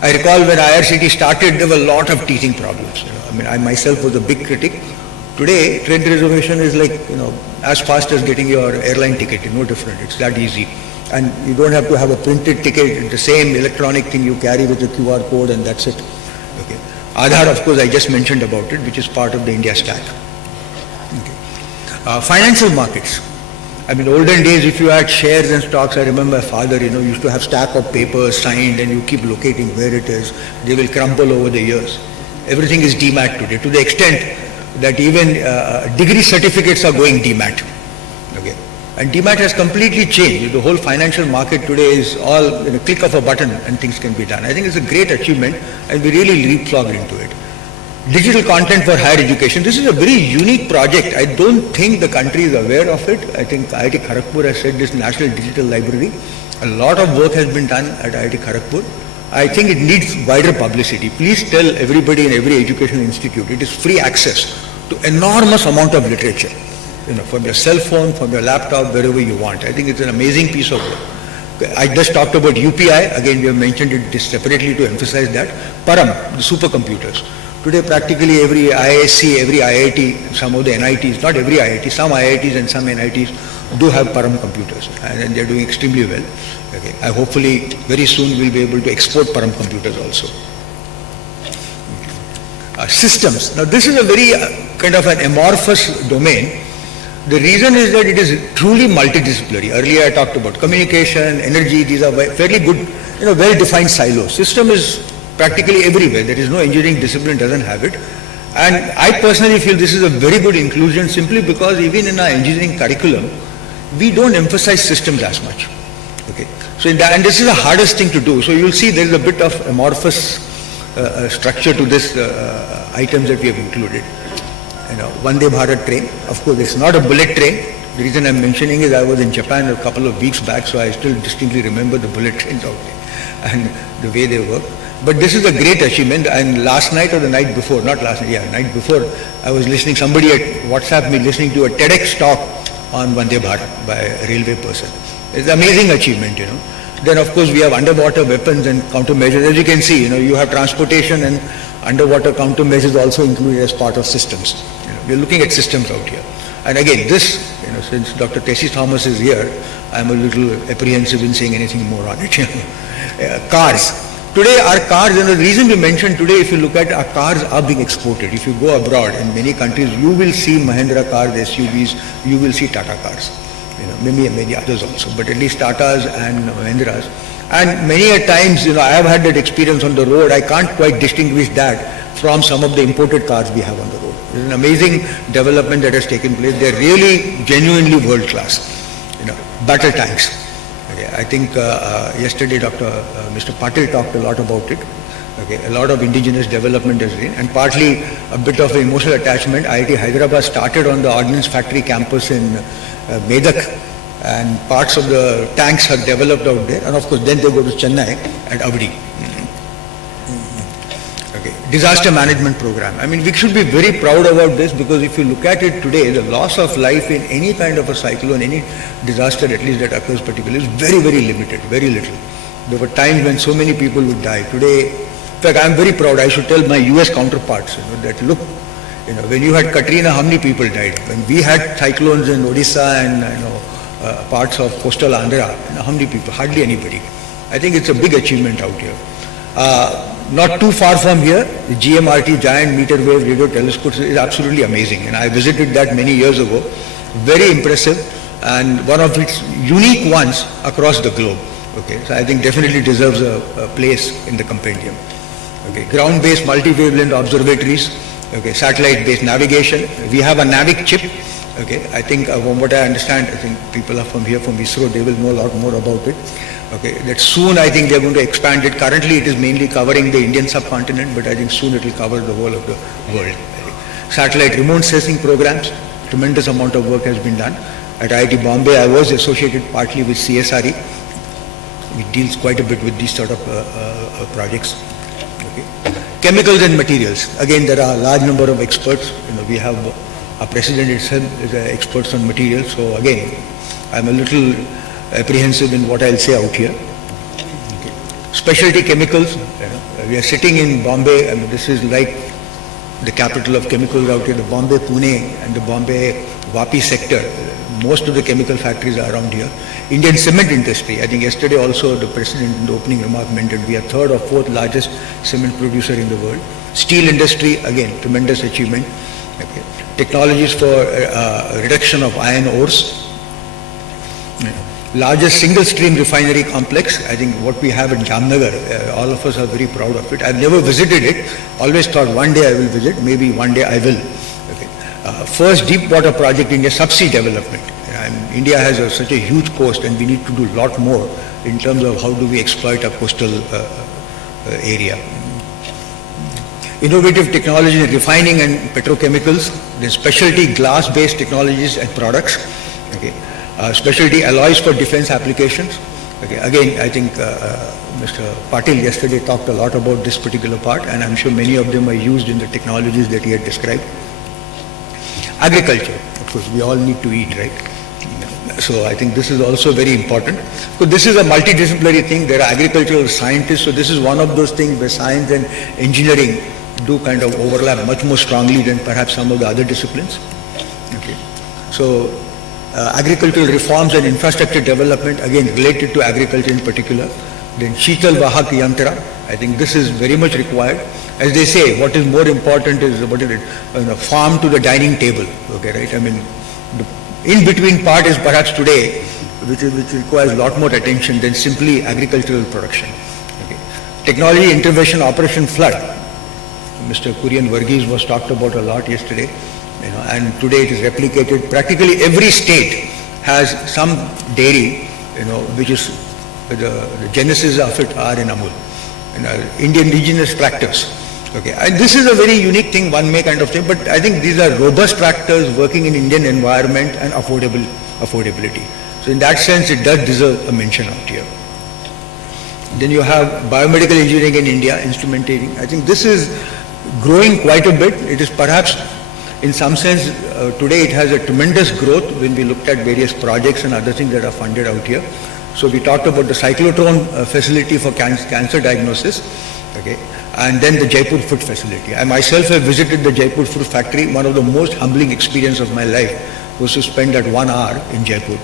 I recall when IRCT started, there were a lot of teething problems. I myself was a big critic. Today, train reservation is like, as fast as getting your airline ticket, no different. It's that easy. And you don't have to have a printed ticket. It's the same electronic thing you carry with the QR code and that's it. Okay. Aadhaar, of course, I just mentioned about it, which is part of the India stack. Okay. Financial markets. Olden days, if you had shares and stocks, I remember my father, used to have stack of papers signed and you keep locating where it is. They will crumble over the years. Everything is demat today, to the extent that even degree certificates are going demat. Okay. And demat has completely changed. The whole financial market today is all in a click of a button and things can be done. I think it's a great achievement and we really leapfrogged into it. Digital content for higher education. This is a very unique project. I don't think the country is aware of it. I think IIT Kharagpur has said this National Digital Library. A lot of work has been done at IIT Kharagpur. I think it needs wider publicity. Please tell everybody in every educational institute, it is free access to enormous amount of literature. From your cell phone, from your laptop, wherever you want. I think it's an amazing piece of work. I just talked about UPI. Again, we have mentioned it separately to emphasize that. Param, the supercomputers. Today, practically every IISc, every IIT, some of the NITs, not every IIT, some IITs and some NITs do have Param computers, and they're doing extremely well. Okay. Hopefully, very soon we'll be able to export Param computers also. Systems. Now, this is a very kind of an amorphous domain. The reason is that it is truly multidisciplinary. Earlier I talked about communication, energy, these are fairly good, well-defined silos. System is practically everywhere. There is no engineering discipline doesn't have it. And I personally feel this is a very good inclusion simply because even in our engineering curriculum, we don't emphasize systems as much. Okay. So and this is the hardest thing to do. So you'll see there is a bit of amorphous structure to this items that we have included. Vande Bharat train. Of course, it's not a bullet train. The reason I'm mentioning is I was in Japan a couple of weeks back, so I still distinctly remember the bullet trains out there and the way they work. But this is a great achievement, and last night or the night before, not last night, night before, I was listening, somebody had WhatsApp me listening to a TEDx talk on Vande Bharat by a railway person. It's an amazing achievement, Then of course we have underwater weapons and countermeasures. As you can see, you have transportation and underwater countermeasures also included as part of systems. We're looking at systems out here. And again, this, since Dr. Tessie Thomas is here, I'm a little apprehensive in saying anything more on it. Cars. Today our cars, the reason we mentioned today, if you look at our cars are being exported. If you go abroad in many countries, you will see Mahindra cars, SUVs, you will see Tata cars. Many others also, but at least Tatas and Mahindras. And many a times, I have had that experience on the road. I can't quite distinguish that from some of the imported cars we have on the road. It's an amazing development that has taken place. They're really genuinely world class. Battle tanks. Okay, I think yesterday Mr. Patil talked a lot about it. Okay, a lot of indigenous development has been, and partly a bit of emotional attachment. IIT Hyderabad started on the Ordnance Factory campus in Medak, and parts of the tanks are developed out there, and of course then they go to Chennai and Avdi. Okay. Disaster management program. I mean, we should be very proud about this, because if you look at it today, the loss of life in any kind of a cyclone, any disaster at least that occurs particularly, is very, very limited, very little. There were times when so many people would die. Today, in fact, I am very proud. I should tell my US counterparts that look, when you had Katrina, how many people died? When we had cyclones in Odisha and parts of coastal Andhra, how many people? Hardly anybody. I think it's a big achievement out here. Not too far from here, the GMRT, Giant Meter Wave Radio Telescope, is absolutely amazing, and I visited that many years ago. Very impressive, and one of its unique ones across the globe. Okay, so I think definitely deserves a place in the compendium. Okay, ground-based multi-wavelength observatories. Okay, satellite-based navigation. We have a NAVIC chip. Okay, I think from what I understand, I think people are from here, from ISRO, they will know a lot more about it. Okay, that soon I think they are going to expand it. Currently it is mainly covering the Indian subcontinent, but I think soon it will cover the whole of the world. Satellite remote sensing programs, tremendous amount of work has been done. At IIT Bombay, I was associated partly with CSRE, which deals quite a bit with these sort of projects. Okay. Chemicals and materials. Again, there are a large number of experts. We have our president itself is an expert on materials. So again, I'm a little apprehensive in what I'll say out here. Okay. Specialty chemicals. We are sitting in Bombay. I mean, this is like the capital of chemicals out here. The Bombay, Pune, and the Bombay Vapi sector. Most of the chemical factories are around here. Indian cement industry. I think yesterday also the president in the opening remark mentioned we are third or fourth largest cement producer in the world. Steel industry, again, tremendous achievement. Okay. Technologies for reduction of iron ores. Largest single stream refinery complex. I think what we have in Jamnagar, all of us are very proud of it. I've never visited it. Always thought one day I will visit. Maybe one day I will. Okay. First deep water project in India, subsea development. India has such a huge coast, and we need to do a lot more in terms of how do we exploit our coastal area. Innovative technology in refining and petrochemicals, then specialty glass-based technologies and products. Okay. Specialty alloys for defense applications. Okay. Again, I think Mr. Patil yesterday talked a lot about this particular part, and I'm sure many of them are used in the technologies that he had described. Agriculture, of course, we all need to eat, right? So I think this is also very important. So this is a multidisciplinary thing. There are agricultural scientists, so this is one of those things where science and engineering do kind of overlap much more strongly than perhaps some of the other disciplines. Okay. So agricultural reforms and infrastructure development, again related to agriculture in particular. Then Sheetal Vahak Yantra, I think this is very much required. As they say, what is more important is farm to the dining table. Okay, right? I mean, the in-between part is perhaps today, which requires a lot more attention than simply agricultural production. Okay. Technology intervention operation flood. Mr. Kurian Varghese was talked about a lot yesterday, and today it is replicated. Practically every state has some dairy, which is the genesis of it are in Amul. Indian indigenous tractors. Okay, and this is a very unique thing, one may kind of think, but I think these are robust tractors working in Indian environment and affordability. So in that sense, it does deserve a mention out here. Then you have biomedical engineering in India, instrumentating. I think this is growing quite a bit. It is perhaps, in some sense, today it has a tremendous growth when we looked at various projects and other things that are funded out here. So we talked about the cyclotron facility for cancer diagnosis. Okay. And then the Jaipur food facility. I myself have visited the Jaipur food factory. One of the most humbling experience of my life was to spend that 1 hour in Jaipur.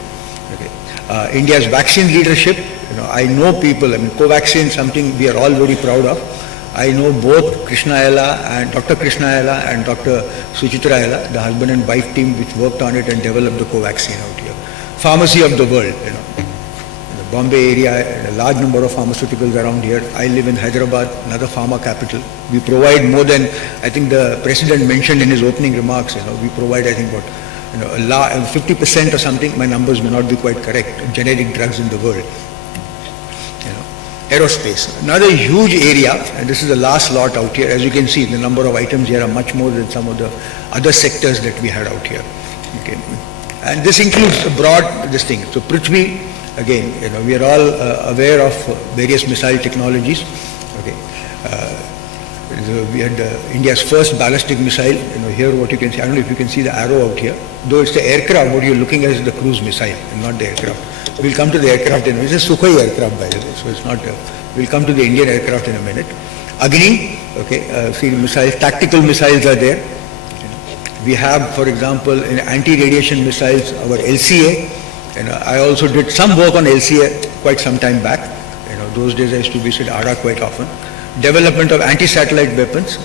Okay. India's vaccine leadership, I know people, Covaxin, something we are all very proud of. I know both Krishna Ayala and Dr. Krishna Ayala and Dr. Suchitra Ayala, the husband and wife team which worked on it and developed the Covaxin out here. Pharmacy of the world, the Bombay area, a large number of pharmaceuticals around here. I live in Hyderabad, another pharma capital. We provide more than, I think the President mentioned in his opening remarks, we provide, I think, 50% or something, my numbers may not be quite correct, generic drugs in the world. Aerospace, another huge area, and this is the last lot out here. As you can see, the number of items here are much more than some of the other sectors that we had out here. Okay. And this includes a broad this thing. So Prithvi, again, we are all aware of various missile technologies. Okay. We had India's first ballistic missile. Here what you can see, I don't know if you can see the arrow out here. Though it's the aircraft, what you're looking at is the cruise missile and not the aircraft. We'll come to the aircraft in a minute. It's a Sukhoi aircraft, by the way, so it's not, we'll come to the Indian aircraft in a minute. Agni, okay, field missiles, tactical missiles are there. We have, for example, in anti-radiation missiles, our LCA. I also did some work on LCA quite some time back. Those days I used to visit ADA quite often. Development of anti-satellite weapons.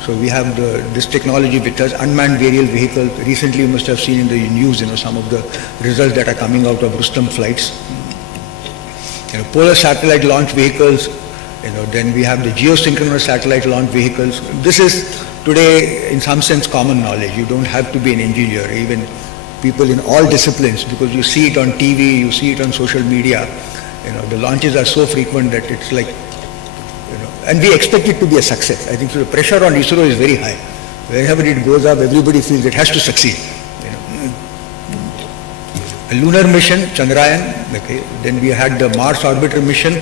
So we have this technology with us, unmanned aerial vehicles. Recently you must have seen in the news, some of the results that are coming out of Rustam flights. Polar satellite launch vehicles. Then we have the geosynchronous satellite launch vehicles. This is today, in some sense, common knowledge. You don't have to be an engineer, even people in all disciplines, because you see it on TV, you see it on social media. The launches are so frequent that it's like, and we expect it to be a success. I think so the pressure on ISRO is very high. Wherever it goes up, everybody feels it has to succeed. A lunar mission, Chandrayaan, okay. Then we had the Mars orbiter mission,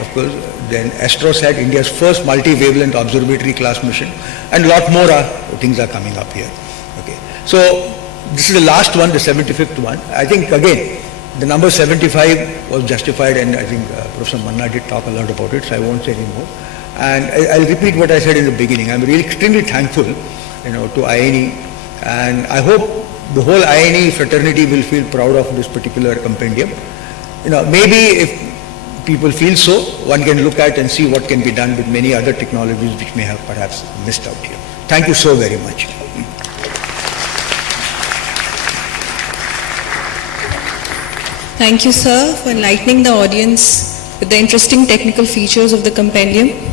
of course. Then AstroSat, India's first multi-wavelength observatory class mission, and a lot more things are coming up here. Okay. So this is the last one, the 75th one. I think again, the number 75 was justified, and I think Professor Manna did talk a lot about it, so I won't say anymore. And I'll repeat what I said in the beginning. I'm really extremely thankful, to INE, and I hope the whole INE fraternity will feel proud of this particular compendium. Maybe if people feel so, one can look at and see what can be done with many other technologies which may have perhaps missed out here. Thank you so very much. Thank you, sir, for enlightening the audience with the interesting technical features of the compendium.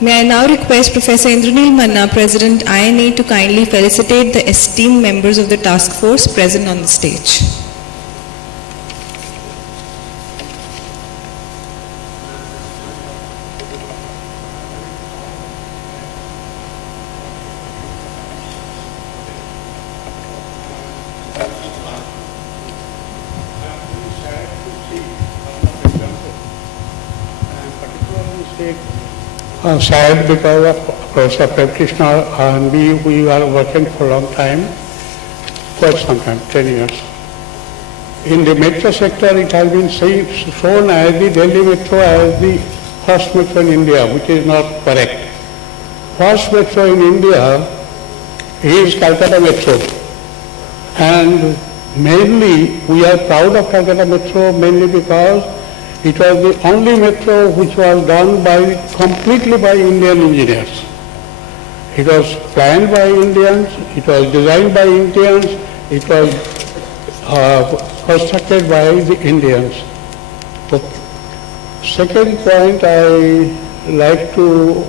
May I now request Professor Indranil Manna, President INA, to kindly felicitate the esteemed members of the task force present on the stage. I'm sad because of Professor Krishna and we are working for a long time, quite some time, 10 years. In the metro sector, it has been shown as the Delhi metro as the first metro in India, which is not correct. First metro in India is Calcutta Metro. And mainly, we are proud of Calcutta Metro mainly because it was the only metro which was done completely by Indian engineers. It was planned by Indians, it was designed by Indians, it was constructed by the Indians. Okay. Second point I like to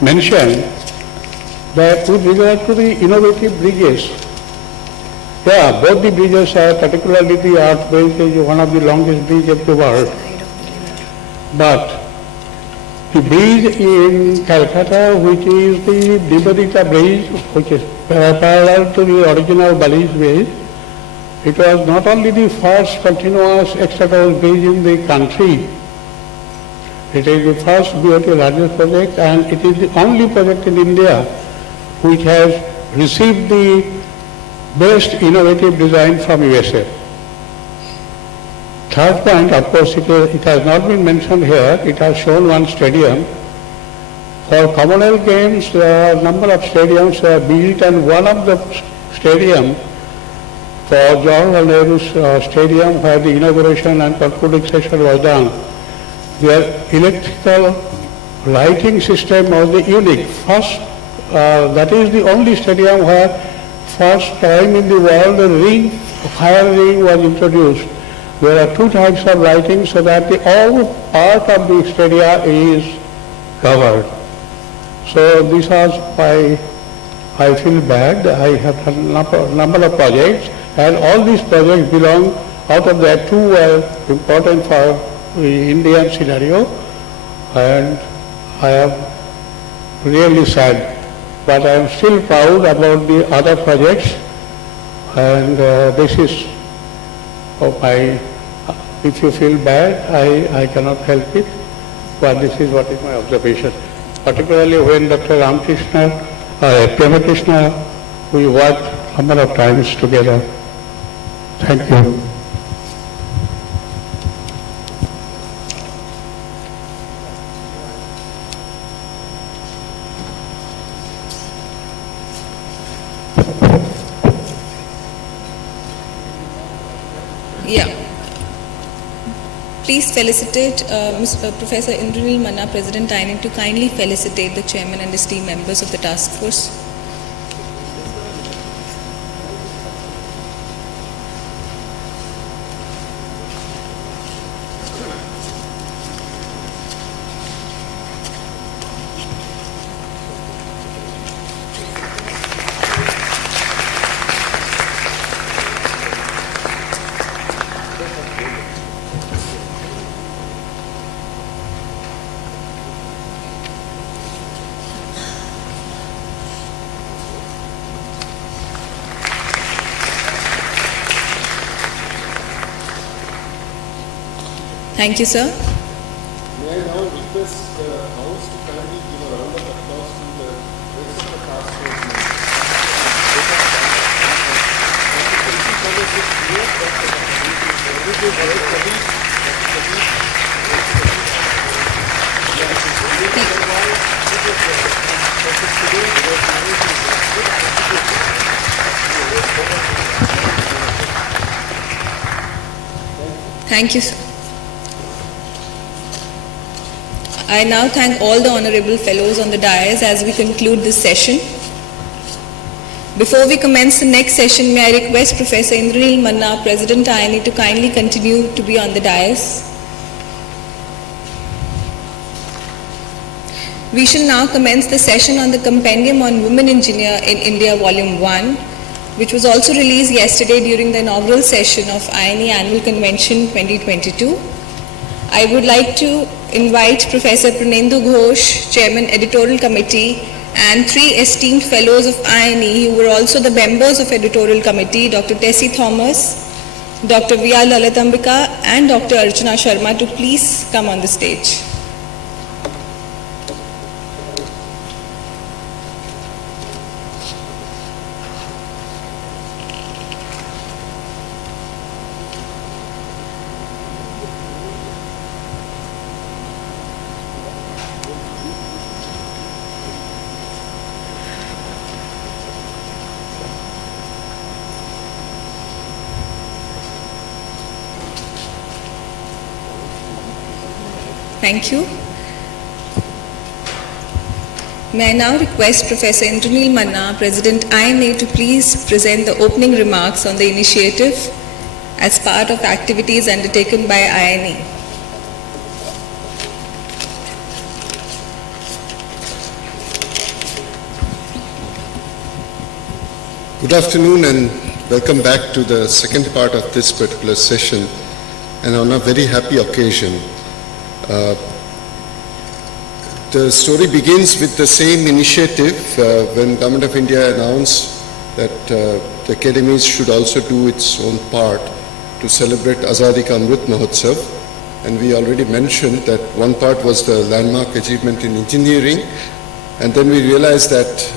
mention that with regard to the innovative bridges, yeah, both the bridges are, particularly the Earth Bridge is one of the longest bridges of the world. But the bridge in Calcutta, which is the Nivedita Bridge, which is parallel to the original Bali's Bridge, it was not only the first continuous extra-coast bridge in the country, it is the first BOT largest project, and it is the only project in India which has received the best innovative design from USA. Third point, of course, it has not been mentioned here. It has shown one stadium. For Commonwealth Games, there are a number of stadiums built, and one of the stadium for Jawaharlal Nehru Stadium, where the inauguration and concluding session was done, their electrical lighting system was the unique. First, that is the only stadium where first time in the world a fire ring was introduced. There are two types of lighting so that all part of the stadium is covered. So this was why I feel bad. I have done number of projects, and all these projects belong, out of that two were important for the Indian scenario, and I am really sad. But I am still proud about the other projects, and this is my, if you feel bad, I cannot help it, but this is what is my observation. Particularly when Dr. Premakrishna, we worked a number of times together. Thank you. Yeah. Please felicitate Professor Indranil Manna, President INA, to kindly felicitate the Chairman and esteemed members of the task force. Thank you, sir. May I now request the House to kindly give a round of applause to the rest of the task force Thank you, sir. I now thank all the honorable fellows on the dais as we conclude this session. Before we commence the next session, may I request Professor Indranil Manna, President INA, to kindly continue to be on the dais. We shall now commence the session on the Compendium on Women Engineer in India, Volume 1, which was also released yesterday during the inaugural session of INA Annual Convention 2022. I would like to invite Professor Pranendu Ghosh, Chairman Editorial Committee, and three esteemed fellows of INE who were also the members of Editorial Committee, Dr. Tessie Thomas, Dr. V.R. Lalitambika, and Dr. Archana Sharma, to please come on the stage. Thank you. May I now request Professor Indranil Manna, President INA, to please present the opening remarks on the initiative as part of activities undertaken by INA. Good afternoon and welcome back to the second part of this particular session, and on a very happy occasion. The story begins with the same initiative when Government of India announced that the academies should also do its own part to celebrate Azadi Ka Amrit Mahotsav, and we already mentioned that one part was the landmark achievement in engineering, and then we realized that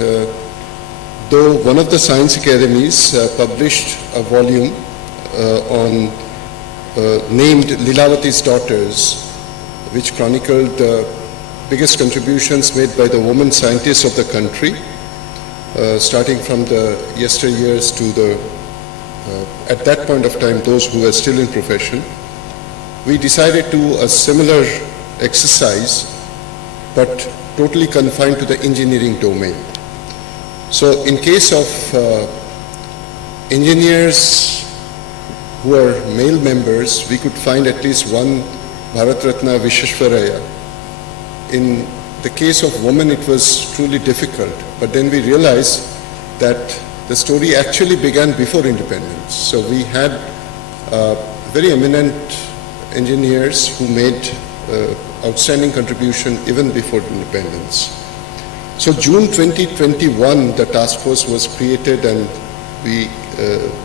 though one of the science academies published a volume named Lilavati's Daughters, which chronicled the biggest contributions made by the women scientists of the country, starting from the yesteryears to the at that point of time, those who were still in profession, we decided to do a similar exercise, but totally confined to the engineering domain. So in case of engineers who are male members, we could find at least one Bharat Ratna Visheshwaraya. In the case of women, it was truly difficult, but then we realized that the story actually began before independence. So we had very eminent engineers who made outstanding contribution even before independence. So June 2021, the task force was created and we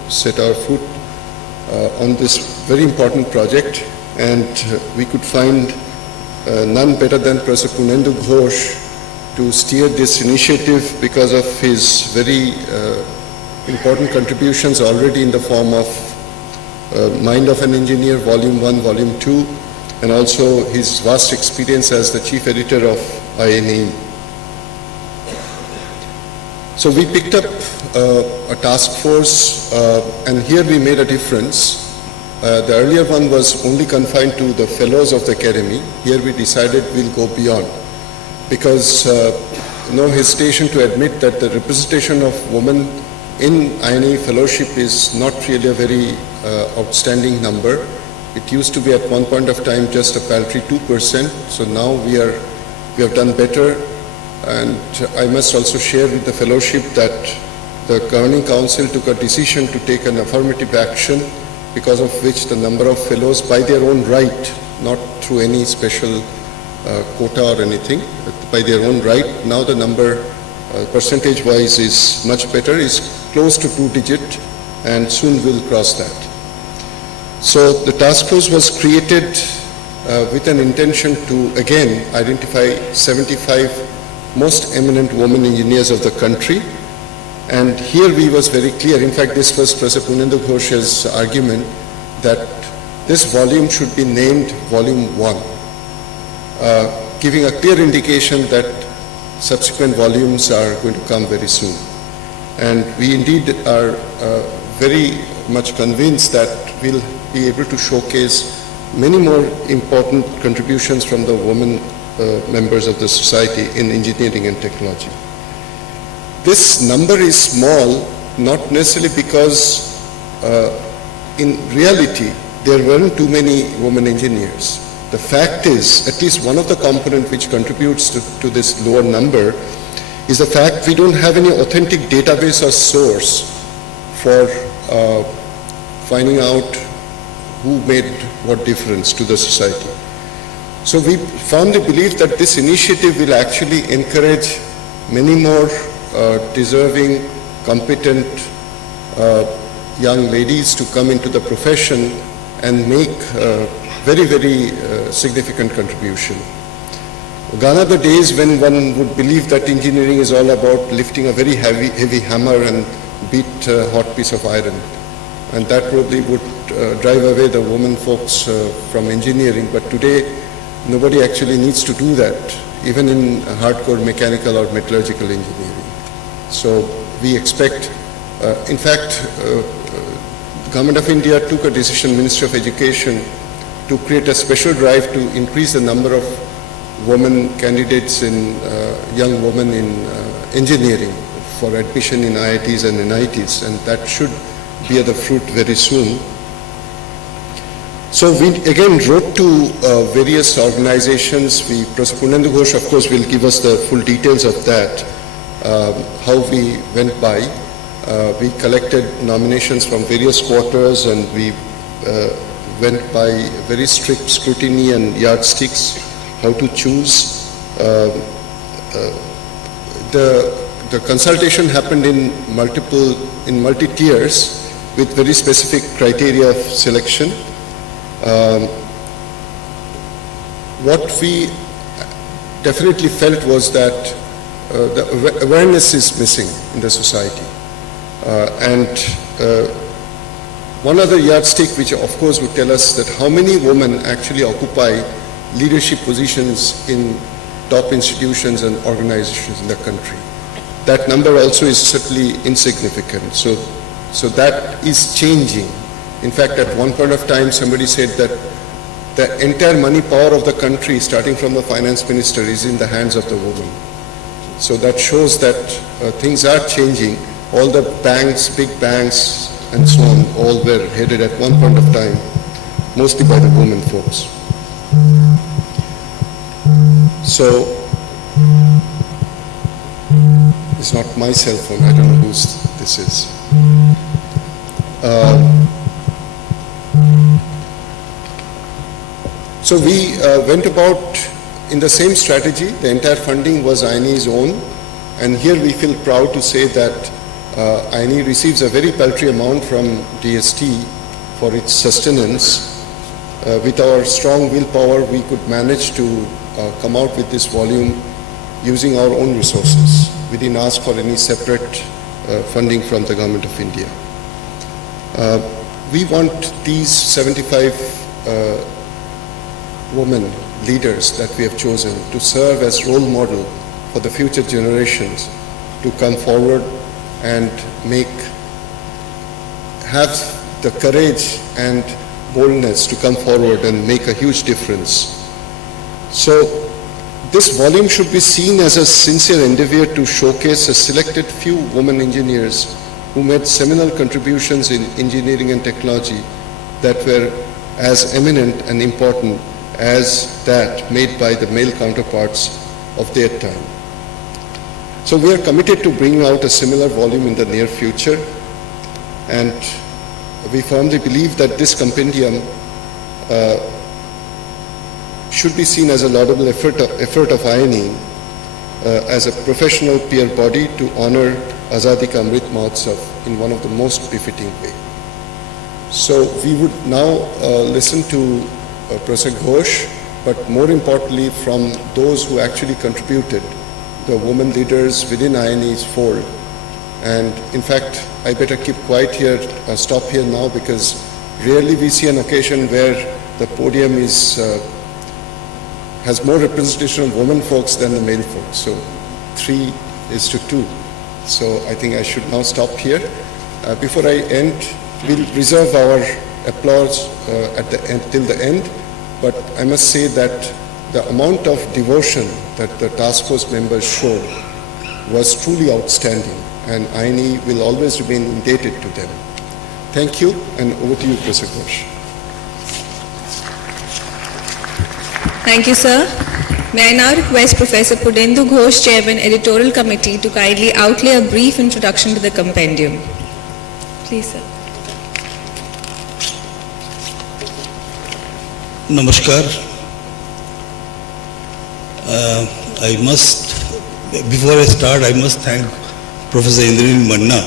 set our foot on this very important project, and we could find none better than Professor Punendu Ghosh to steer this initiative because of his very important contributions already in the form of Mind of an Engineer, Volume 1, Volume 2, and also his vast experience as the chief editor of INE. So we picked up a task force, and here we made a difference. The earlier one was only confined to the fellows of the academy. Here we decided we'll go beyond, because no hesitation to admit that the representation of women in INE fellowship is not really a very outstanding number. It used to be at one point of time just a paltry 2%, so now we have done better. And I must also share with the fellowship that the governing council took a decision to take an affirmative action, because of which the number of fellows by their own right, not through any special quota or anything, by their own right, now the number percentage-wise is much better, is close to 2-digit, and soon will cross that. So the task force was created with an intention to again identify 75 most eminent women engineers of the country, and here we was very clear. In fact, this was Professor Punendu Ghosh's argument that this volume should be named Volume 1, giving a clear indication that subsequent volumes are going to come very soon. And we indeed are very much convinced that we'll be able to showcase many more important contributions from the women members of the society in engineering and technology. This number is small, not necessarily because in reality there weren't too many women engineers. The fact is, at least one of the components which contributes to this lower number is the fact we don't have any authentic database or source for finding out who made what difference to the society. So we firmly believe that this initiative will actually encourage many more deserving, competent young ladies to come into the profession and make very, very significant contribution. Gone are the days when one would believe that engineering is all about lifting a very heavy hammer and beat a hot piece of iron. And that probably would drive away the women folks from engineering. But today, nobody actually needs to do that, even in hardcore mechanical or metallurgical engineering. So we expect, in fact, the Government of India took a decision, Ministry of Education, to create a special drive to increase the number of women candidates in young women in engineering for admission in IITs and NITs, and that should bear the fruit very soon. So we again wrote to various organizations. Professor Punendu Ghosh, of course, will give us the full details of that, how we went by. We collected nominations from various quarters, and we went by very strict scrutiny and yardsticks, how to choose. The consultation happened in multi-tiers with very specific criteria of selection. What we definitely felt was that the awareness is missing in the society. One other yardstick which of course would tell us that how many women actually occupy leadership positions in top institutions and organizations in the country. That number also is certainly insignificant. So So that is changing. In fact, at one point of time, somebody said that the entire money power of the country, starting from the finance minister, is in the hands of the woman. So that shows that things are changing. All the banks, big banks, and so on, all were headed at one point of time, mostly by the women folks. So, it's not my cell phone, I don't know whose this is. So we went about in the same strategy. The entire funding was INE's own, and here we feel proud to say that INE receives a very paltry amount from DST for its sustenance. With our strong willpower, we could manage to come out with this volume using our own resources. We didn't ask for any separate funding from the Government of India. We want these 75 women leaders that we have chosen to serve as role model for the future generations to come forward and have the courage and boldness to come forward and make a huge difference. So this volume should be seen as a sincere endeavor to showcase a selected few women engineers who made seminal contributions in engineering and technology that were as eminent and important as that made by the male counterparts of their time. So we are committed to bringing out a similar volume in the near future, and we firmly believe that this compendium should be seen as a laudable effort of INE as a professional peer body to honor Azadi Ka Amrit Mahotsav in one of the most befitting way. So we would now listen to Professor Ghosh, but more importantly from those who actually contributed, the women leaders within INE's fold. And in fact, I better keep quiet here, stop here now, because rarely we see an occasion where the podium has more representation of women folks than the male folks. So 3:2. So I think I should now stop here. Before I end, we'll reserve our applause at the end, till the end, but I must say that the amount of devotion that the task force members showed was truly outstanding, and INE will always remain indebted to them. Thank you, and over to you, Professor Ghosh. Thank you, sir. May I now request Professor Pudendu Ghosh, Chairman, Editorial Committee, to kindly outlay a brief introduction to the compendium. Please, sir. Namaskar. Before I start, I must thank Professor Indranil Manna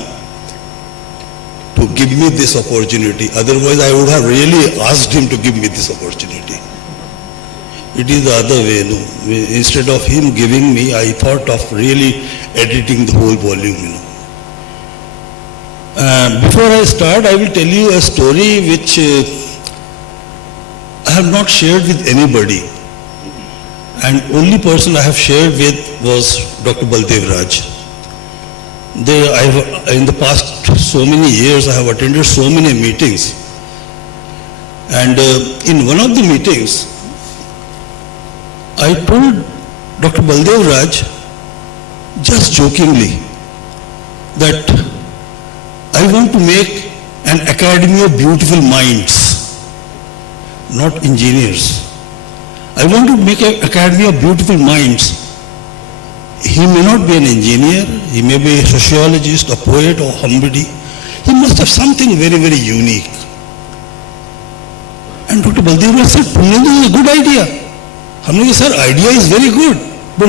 to give me this opportunity. Otherwise, I would have really asked him to give me this opportunity. It is the other way, no. Instead of him giving me, I thought of really editing the whole volume, Before I start, I will tell you a story which I have not shared with anybody, and only person I have shared with was Dr. Baldev Raj. In the past so many years, I have attended so many meetings, and in one of the meetings, I told Dr. Baldev Raj, just jokingly, that I want to make an academy of beautiful minds, not engineers. I want to make an academy of beautiful minds. He may not be an engineer, he may be a sociologist, a poet, or somebody. He must have something very, very unique. And Dr. Baldev Raj said, "Punedu, is a good idea." हमने कहा, sir, idea is very good, but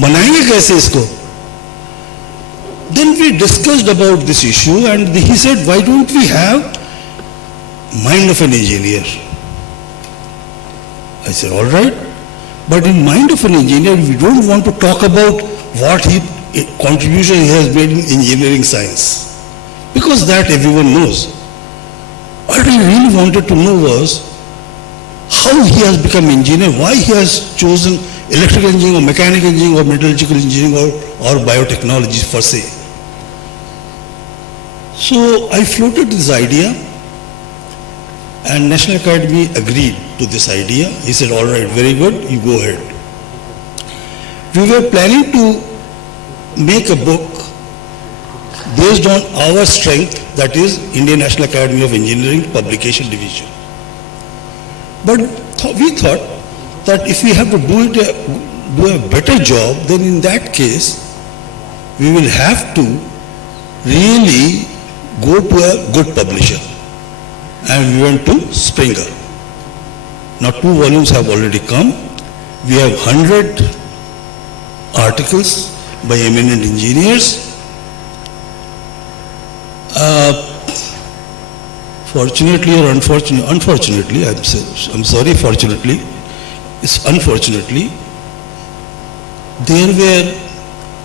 बनाएंगे कैसे इसको? Then we discussed about this issue, and he said, why don't we have mind of an engineer? I said, all right, but in mind of an engineer, we don't want to talk about what contribution he has made in engineering science, because that everyone knows. What I really wanted to know was how he has become engineer, why he has chosen electrical engineering or mechanical engineering or metallurgical engineering or biotechnology per se. So I floated this idea, and National Academy agreed to this idea. He said, all right, very good, you go ahead. We were planning to make a book based on our strength, that is Indian National Academy of Engineering Publication Division. But we thought that if we have to do a better job, then in that case, we will have to really go to a good publisher. And we went to Springer. Now 2 volumes have already come. We have 100 articles by eminent engineers. Fortunately or unfortunately, I'm sorry, fortunately, unfortunately, there were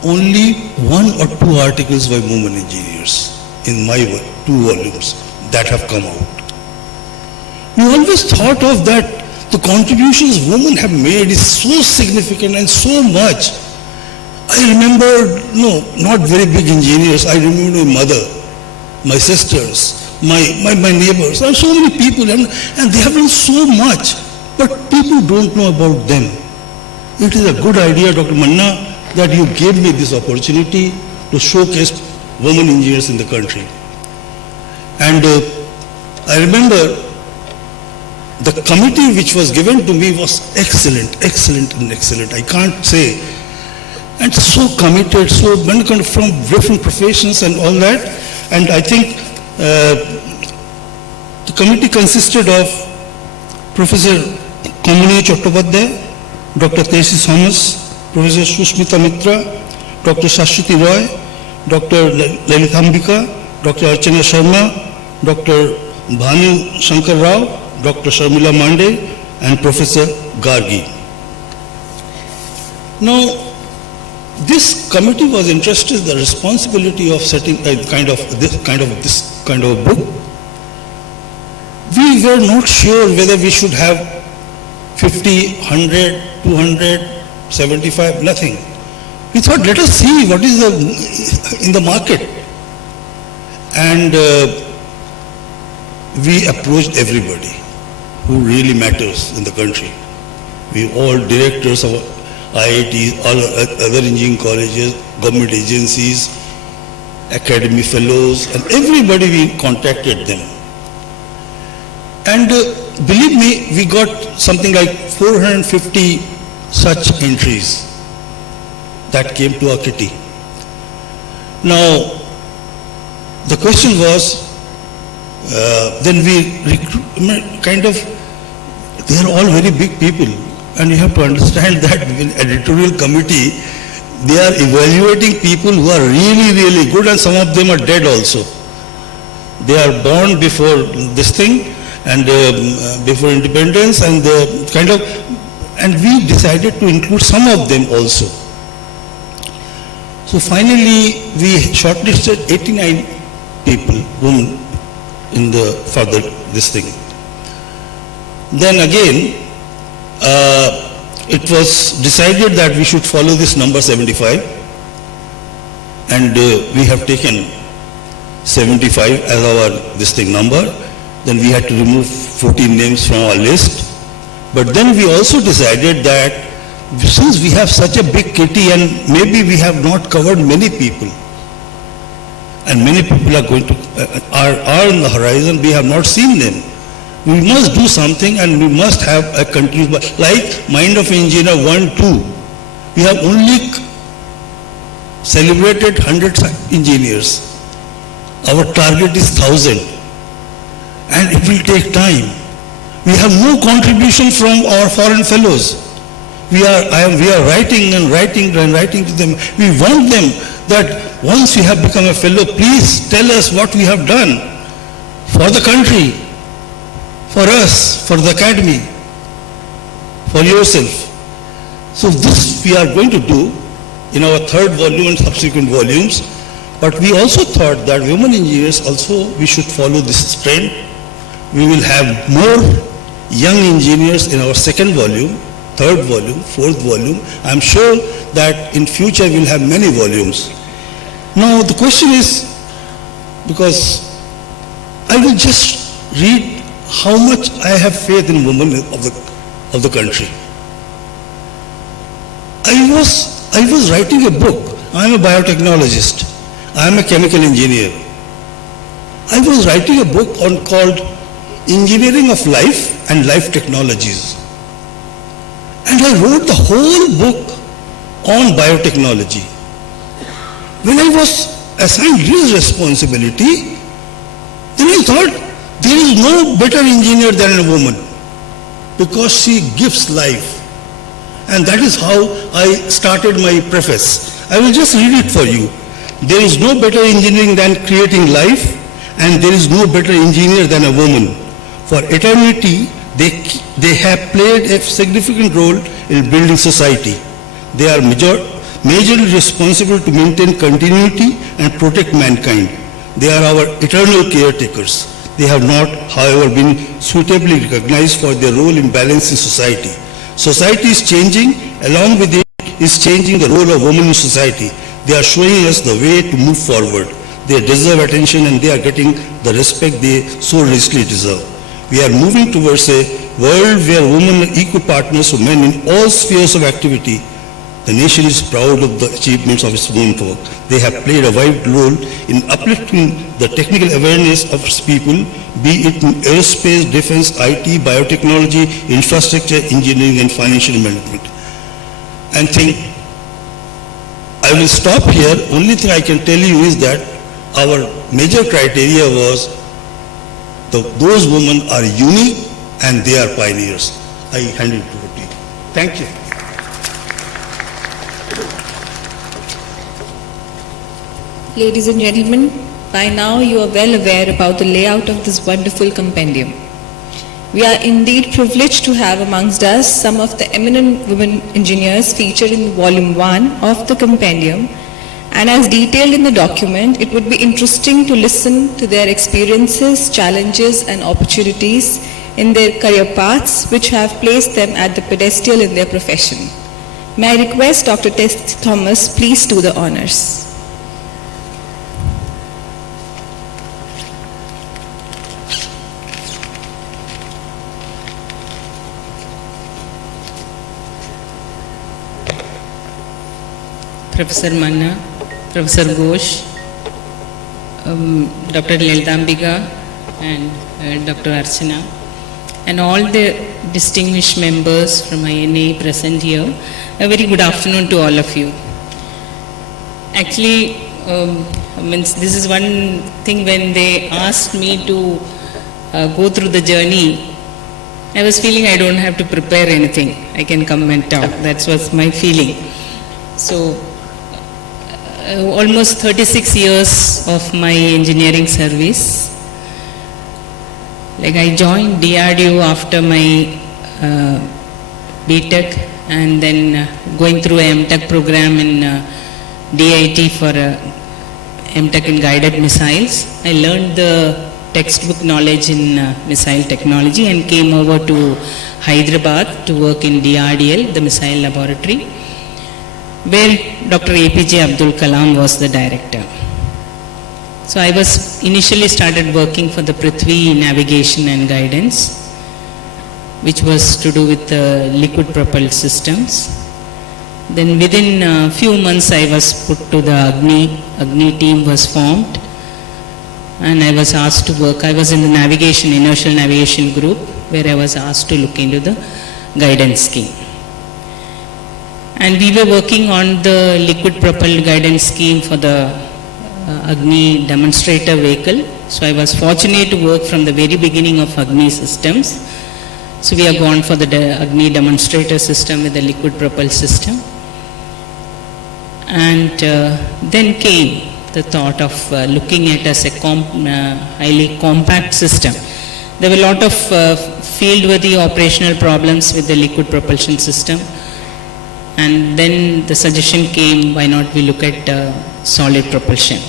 only 1 or 2 articles by women engineers in my 2 volumes that have come out. We always thought of that the contributions women have made is so significant and so much. I remember, not very big engineers. I remember my mother, my sisters, my neighbors, and so many people, and they have done so much, but people don't know about them. It is a good idea, Dr. Manna, that you gave me this opportunity to showcase women engineers in the country. And I remember the committee which was given to me was excellent. I can't say. And so committed, so many kind of from different professions and all that. And I think the committee consisted of Professor Kamini Chattopadhyay, Dr. Tesi Thomas, Professor Sushmita Mitra, Dr. Shashwati Roy, Dr. Lalithambika, Dr. Archana Sharma, Dr. Bhanu Shankar Rao, Dr. Sharmila Mande, and Professor Gargi. Now, this committee was entrusted the responsibility of setting this kind of a book. We were not sure whether we should have 50, 100, 200, 75, nothing. We thought, let us see what is in the market. And we approached everybody who really matters in the country. We all directors of IITs, all other engineering colleges, government agencies, academy fellows, and everybody, we contacted them. And believe me, we got something like 450 such entries that came to our kitty. Now, the question was, then we they are all very big people, and you have to understand that in editorial committee, they are evaluating people who are really, really good, and some of them are dead also. They are born before this thing, and before independence, and and we decided to include some of them also. So finally, we shortlisted 89 people, women, for this thing. Then again, it was decided that we should follow this number 75, and we have taken 75 as our number. Then we had to remove 14 names from our list. But then we also decided that since we have such a big kitty and maybe we have not covered many people, and many people are going to are on the horizon, we have not seen them. We must do something, and we must have a continuous, like Mind of Engineer 1, 2. We have only celebrated 100 engineers. Our target is 1,000, and it will take time. We have no contribution from our foreign fellows. We are writing and writing to them. We want them that once we have become a fellow, please tell us what we have done for the country, for us, for the academy, for yourself. So this we are going to do in our 3rd volume and subsequent volumes. But we also thought that women engineers also, we should follow this trend. We will have more young engineers in our 2nd volume, 3rd volume, 4th volume. I am sure that in future we will have many volumes. Now the question is, because I will just read how much I have faith in women of the country. I was writing a book. I am a biotechnologist. I am a chemical engineer. I was writing a book called Engineering of Life and Life Technologies. And I wrote the whole book on biotechnology. When I was assigned this responsibility, then I thought there is no better engineer than a woman because she gives life. And that is how I started my preface. I will just read it for you. There is no better engineering than creating life, and there is no better engineer than a woman. For eternity, they have played a significant role in building society. They are majorly responsible to maintain continuity and protect mankind. They are our eternal caretakers. They have not, however, been suitably recognized for their role in balancing society. Society is changing, along with it is changing the role of women in society. They are showing us the way to move forward. They deserve attention and they are getting the respect they so richly deserve. We are moving towards a world where women are equal partners to men in all spheres of activity. The nation is proud of the achievements of its womenfolk. They have played a vital role in uplifting the technical awareness of its people, be it in aerospace, defense, IT, biotechnology, infrastructure, engineering, and financial management. And I will stop here. Only thing I can tell you is that our major criteria was those women are unique and they are pioneers. I hand it over to you. Thank you. Ladies and gentlemen, by now you are well aware about the layout of this wonderful compendium. We are indeed privileged to have amongst us some of the eminent women engineers featured in Volume 1 of the compendium, and as detailed in the document, it would be interesting to listen to their experiences, challenges and opportunities in their career paths which have placed them at the pedestal in their profession. May I request Dr. Tess Thomas please do the honors. Professor Manna, Professor Ghosh, Dr. Lalitambika and Dr. Archana, and all the distinguished members from INA present here. A very good afternoon to all of you. Actually, this is one thing when they asked me to go through the journey, I was feeling I don't have to prepare anything. I can come and talk. That was my feeling. So, almost 36 years of my engineering service. Like I joined DRDO after my BTech and then going through a MTech program in DIT for MTech in guided missiles. I learned the textbook knowledge in missile technology and came over to Hyderabad to work in DRDL, the missile laboratory, where Dr. APJ Abdul Kalam was the director. So I was initially started working for the Prithvi Navigation and Guidance, which was to do with liquid propelled systems. Then within a few months I was put to the Agni team was formed, and I was asked to work. I was in the inertial navigation group, where I was asked to look into the guidance scheme. And we were working on the liquid propelled guidance scheme for the Agni demonstrator vehicle. So I was fortunate to work from the very beginning of Agni systems. So we are gone for the Agni demonstrator system with the liquid propelled system. And then came the thought of looking at as a highly compact system. There were a lot of field-worthy operational problems with the liquid propulsion system. And then the suggestion came, why not we look at solid propulsion.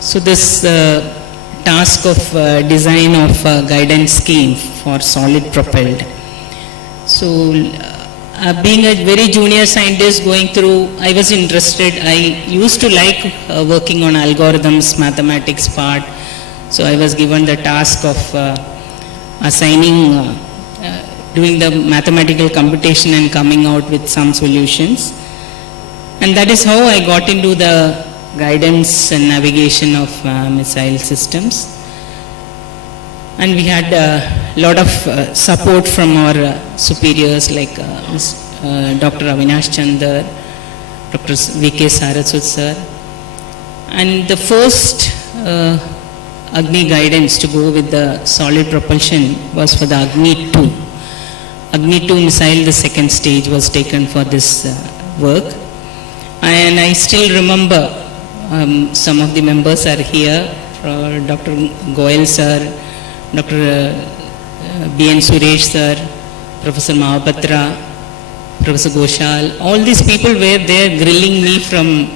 So this task of design of guidance scheme for solid propelled. So being a very junior scientist going through, I was interested. I used to like working on algorithms, mathematics part. So I was given the task of assigning, doing the mathematical computation and coming out with some solutions. And that is how I got into the guidance and navigation of missile systems. And we had a lot of support from our superiors like Dr. Avinash Chandar, Dr. V.K. Saraswat sir. And the first Agni guidance to go with the solid propulsion was for the Agni 2. Agni 2 missile, the second stage was taken for this work. And I still remember some of the members are here, Dr. Goyal sir, Dr. B.N. Suresh sir, Professor Mahapatra, Professor Ghoshal, all these people were there grilling me from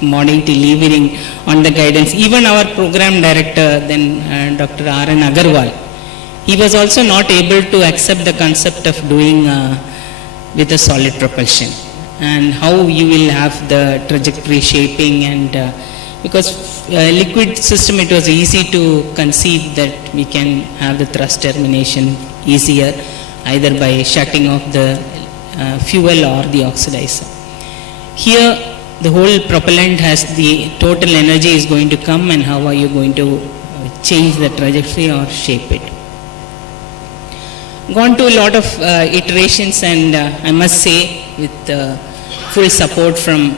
morning till evening on the guidance. Even our program director, then Dr. R.N. Agarwal, he was also not able to accept the concept of doing with a solid propulsion and how you will have the trajectory shaping and because liquid system, it was easy to conceive that we can have the thrust termination easier either by shutting off the fuel or the oxidizer. Here the whole propellant has the total energy is going to come and how are you going to change the trajectory or shape it. Gone to a lot of iterations and I must say with full support from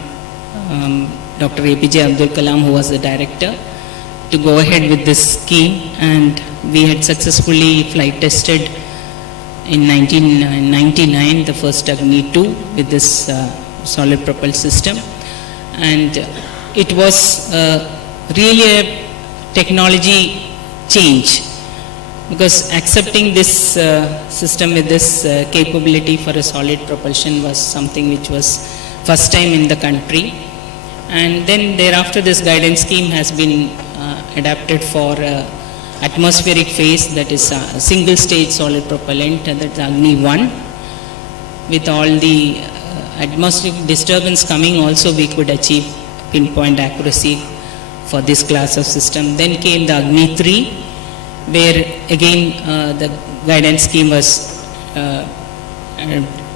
Dr. APJ Abdul Kalam, who was the director, to go ahead with this scheme, and we had successfully flight tested in 1999 the first Agni 2 with this solid propel system, and it was really a technology change because accepting this system with this capability for a solid propulsion was something which was first time in the country. And then thereafter this guidance scheme has been adapted for atmospheric phase, that is a single stage solid propellant, and that's Agni 1. With all the atmospheric disturbance coming also we could achieve pinpoint accuracy for this class of system. Then came the Agni 3 where again the guidance scheme was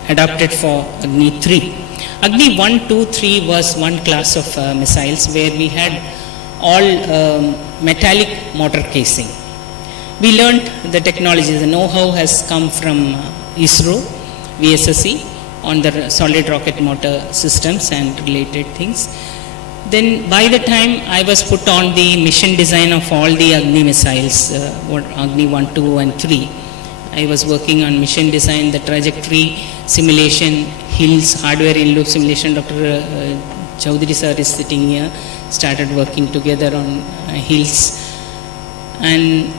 adapted for Agni 3. Agni 1, 2, 3 was one class of missiles where we had all metallic motor casing. We learned the technology, the know-how has come from ISRO, VSSC on the solid rocket motor systems and related things. Then by the time I was put on the mission design of all the Agni missiles, Agni 1, 2 and 3, I was working on mission design, the trajectory, simulation, hills, hardware in loop simulation. Dr. Chaudhary sir is sitting here, started working together on hills and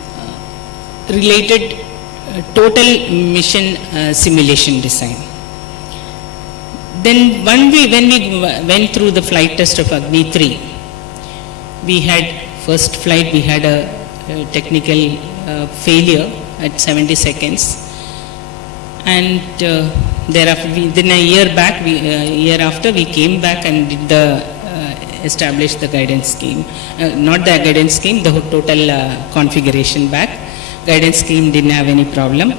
related total mission simulation design. Then when we went through the flight test of Agni 3, we had first flight, we had a technical failure at 70 seconds, and thereafter, within a year after, we came back and did established the guidance scheme, not the guidance scheme, the total configuration back. Guidance scheme didn't have any problem.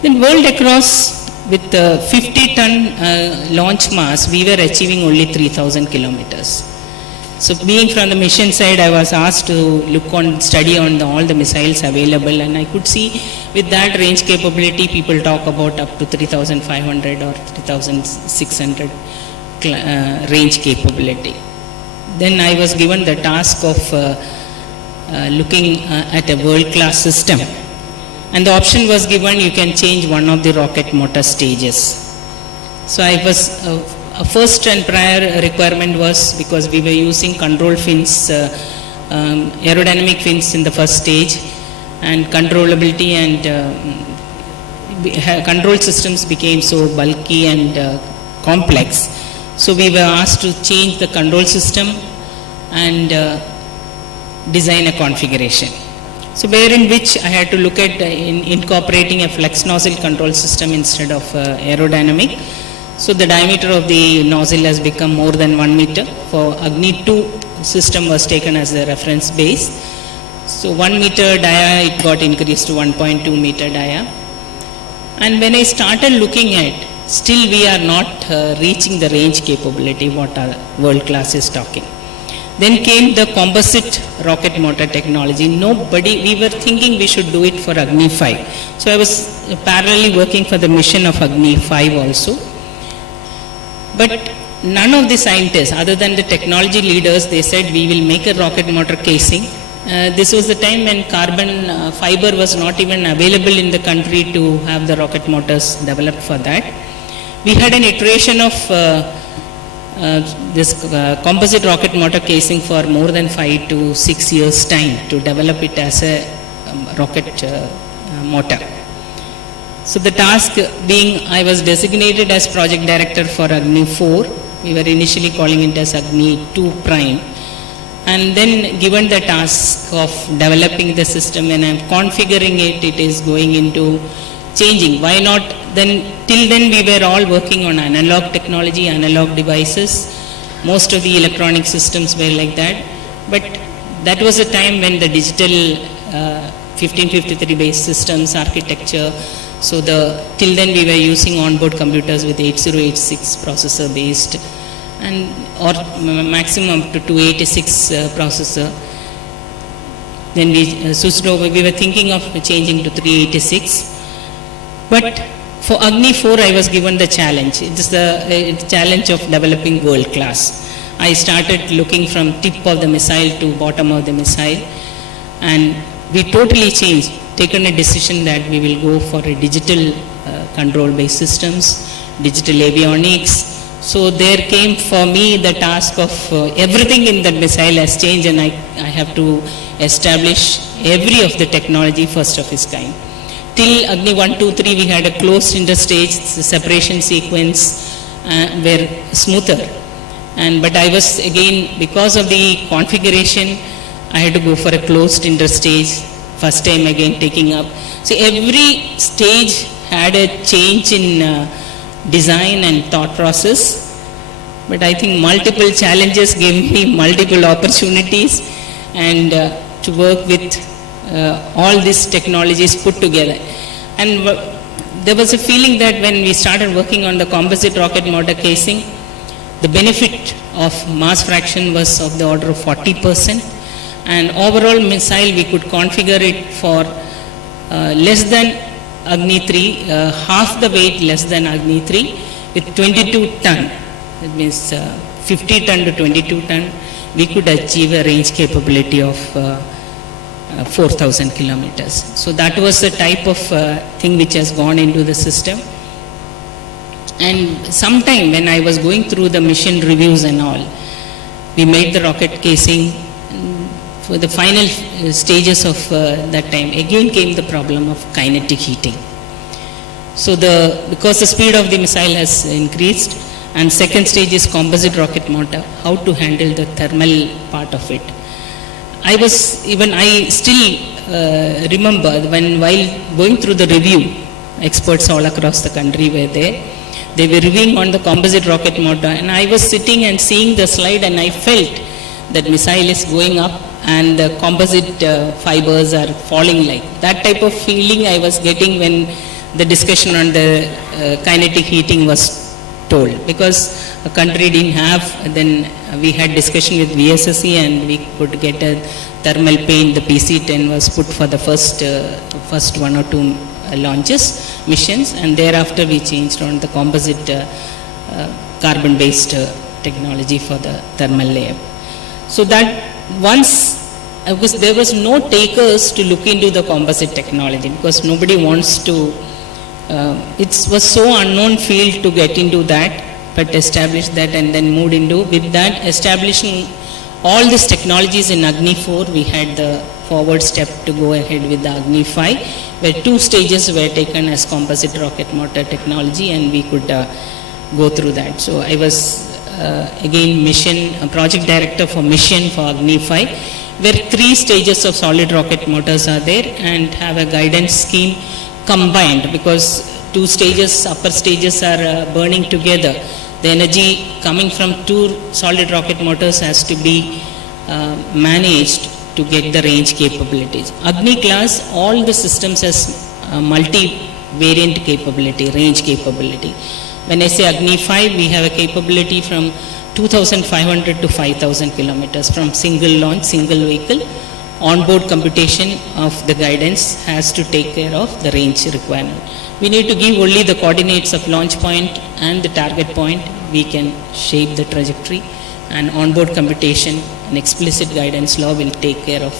Then world across with 50-ton launch mass, we were achieving only 3,000 kilometers. So being from the mission side, I was asked to study on all the missiles available, and I could see with that range capability, people talk about up to 3,500 or 3,600 range capability. Then I was given the task of looking at a world-class system. And the option was given, you can change one of the rocket motor stages. So I was, a first and prior requirement was, because we were using control fins, aerodynamic fins in the first stage, and controllability and control systems became so bulky and complex. So we were asked to change the control system and design a configuration. So where in which I had to look at incorporating a flex nozzle control system instead of aerodynamic. So the diameter of the nozzle has become more than 1 meter. For Agni 2 system was taken as the reference base. So 1 meter dia, it got increased to 1.2 meter dia. And when I started looking at, still we are not reaching the range capability what our world class is talking. Then came the composite rocket motor technology. We were thinking we should do it for Agni 5. So I was parallelly working for the mission of Agni 5 also. But none of the scientists, other than the technology leaders, they said we will make a rocket motor casing. This was the time when carbon fiber was not even available in the country to have the rocket motors developed for that. We had an iteration of this composite rocket motor casing for more than 5 to 6 years time to develop it as a rocket motor. So the task being, I was designated as project director for Agni 4. We were initially calling it as Agni 2 Prime. And then given the task of developing the system, when I'm configuring it, it is going into changing. Why not? Then till then we were all working on analog technology, analog devices. Most of the electronic systems were like that. But that was a time when the digital 1553 based systems architecture. So till then we were using onboard computers with 8086 processor based, and or maximum up to 286 processor. Then we switched over. We were thinking of changing to 386. But for Agni 4, I was given the challenge. It is the challenge of developing world class. I started looking from tip of the missile to bottom of the missile, and we totally changed, taken a decision that we will go for a digital control-based systems, digital avionics. So there came for me the task of everything in the missile has changed, and I have to establish every of the technology first of its kind. Till Agni 1, 2, 3, we had a closed interstage, the separation sequence were smoother. But I was again, because of the configuration, I had to go for a closed interstage, first time again taking up. So every stage had a change in design and thought process. But I think multiple challenges gave me multiple opportunities, and to work with all these technologies put together. And there was a feeling that when we started working on the composite rocket motor casing, the benefit of mass fraction was of the order of 40%. And overall missile, we could configure it for less than Agni 3, half the weight less than Agni 3 with 22 ton. That means 50 ton to 22 ton, we could achieve a range capability of 4,000 kilometers. So that was the type of thing which has gone into the system. And sometime when I was going through the mission reviews and all, we made the rocket casing. For the final stages of that time, again came the problem of kinetic heating. So because the speed of the missile has increased, and second stage is composite rocket motor, how to handle the thermal part of it. I still remember while going through the review, experts all across the country were there. They were reviewing on the composite rocket motor, and I was sitting and seeing the slide, and I felt that missile is going up and the composite fibers are falling like. That type of feeling I was getting when the discussion on the kinetic heating was told. Because a country didn't have, then we had discussion with VSSC and we could get a thermal paint. The PC-10 was put for the first 1 or 2 launches, missions, and thereafter we changed on the composite carbon-based technology for the thermal layer. So that once, because there was no takers to look into the composite technology, because nobody wants to, it was so unknown field to get into that, but established that and then moved into, with that establishing all these technologies in Agni 4, we had the forward step to go ahead with the Agni 5, where 2 stages were taken as composite rocket motor technology, and we could go through that. So I was again mission, project director for mission for Agni 5, where 3 stages of solid rocket motors are there and have a guidance scheme combined, because 2 stages, upper stages are burning together. The energy coming from 2 solid rocket motors has to be managed to get the range capabilities. Agni class, all the systems has multi-variant capability, range capability. When I say Agni 5, we have a capability from 2,500 to 5,000 kilometers from single launch, single vehicle. Onboard computation of the guidance has to take care of the range requirement. We need to give only the coordinates of launch point and the target point. We can shape the trajectory, and onboard computation and explicit guidance law will take care of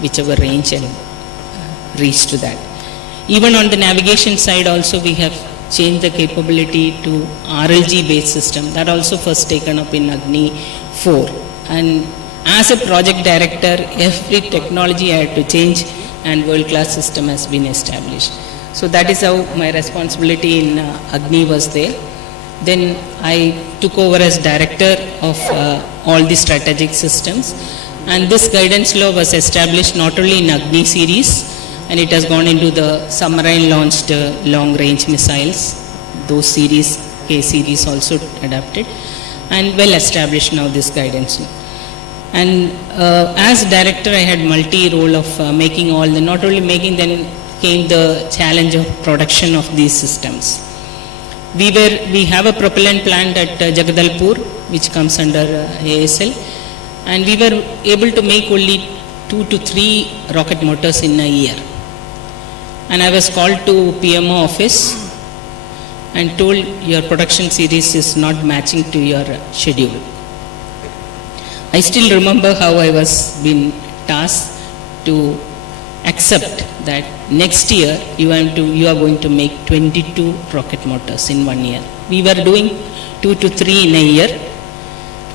whichever range and reach to that. Even on the navigation side also, we have changed the capability to RLG based system. That also first taken up in Agni 4. And as a project director, every technology I had to change, and world class system has been established. So that is how my responsibility in Agni was there. Then I took over as director of all the strategic systems, and this guidance law was established not only in Agni series, and it has gone into the submarine launched long range missiles, those series, K series also adapted, and well established now this guidance law. And as director, I had multi-role of making all the, not only making, then came the challenge of production of these systems. We have a propellant plant at Jagadalpur, which comes under ASL, and we were able to make only 2 to 3 rocket motors in a year. And I was called to PMO office and told, your production series is not matching to your schedule. I still remember how I was being tasked to accept that next year you are going to make 22 rocket motors in 1 year. We were doing 2 to 3 in a year,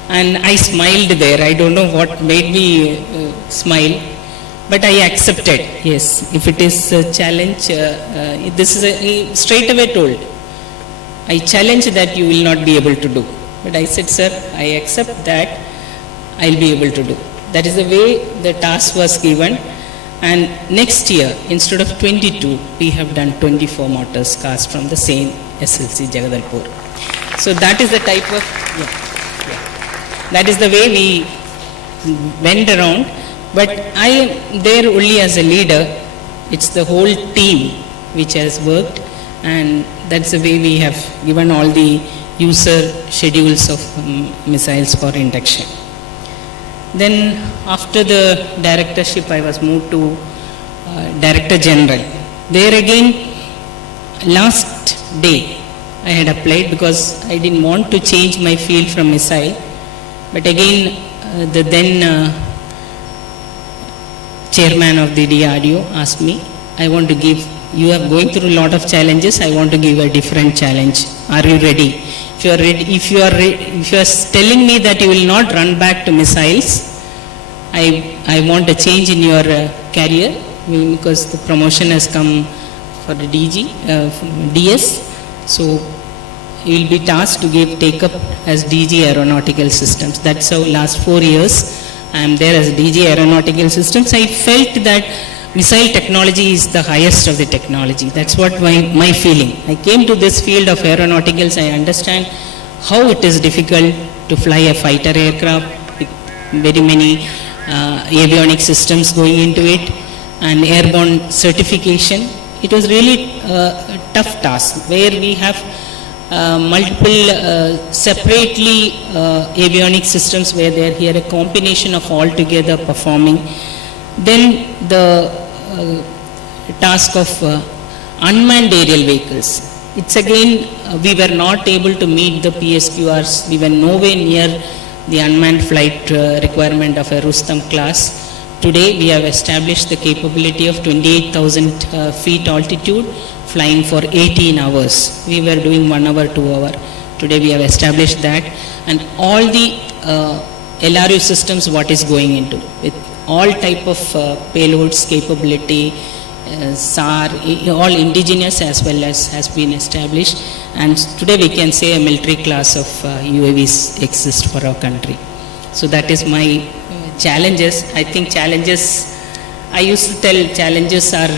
and I smiled there. I don't know what made me smile, but I accepted. Yes, if it is a challenge, this is straight away told. I challenge that you will not be able to do. But I said, sir, I accept that I'll be able to do. That is the way the task was given. And next year, instead of 22, we have done 24 motors cast from the same SLC Jagadalpur. So that is the type of, that is the way we went around. But I am there only as a leader. It's the whole team which has worked, and that's the way we have given all the user schedules of missiles for induction. Then after the directorship, I was moved to Director General. There again, last day I had applied because I didn't want to change my field from missile. But again, the then chairman of the DRDO asked me, I want to give, you are going through a lot of challenges, I want to give a different challenge. Are you ready? If you are ready, if you are telling me that you will not run back to missiles, I want a change in your career, because the promotion has come for the DS. So you will be tasked to take up as DG Aeronautical Systems. That's how last 4 years I am there as DG Aeronautical Systems. I felt that missile technology is the highest of the technology. That's what my feeling. I came to this field of aeronauticals. I understand how it is difficult to fly a fighter aircraft with very many avionic systems going into it, and airborne certification. It was really a tough task where we have multiple separately avionic systems where they are here a combination of all together performing. Then the task of unmanned aerial vehicles. It's again, we were not able to meet the PSQRs. We were nowhere near the unmanned flight requirement of a Rustam class. Today we have established the capability of 28,000 feet altitude, flying for 18 hours. We were doing 1 hour, 2 hour. Today we have established that, and all the LRU systems what is going into with all type of payloads capability, SAR, all indigenous as well as has been established, and today we can say a military class of UAVs exist for our country. So that is my challenges. I think challenges, I used to tell challenges are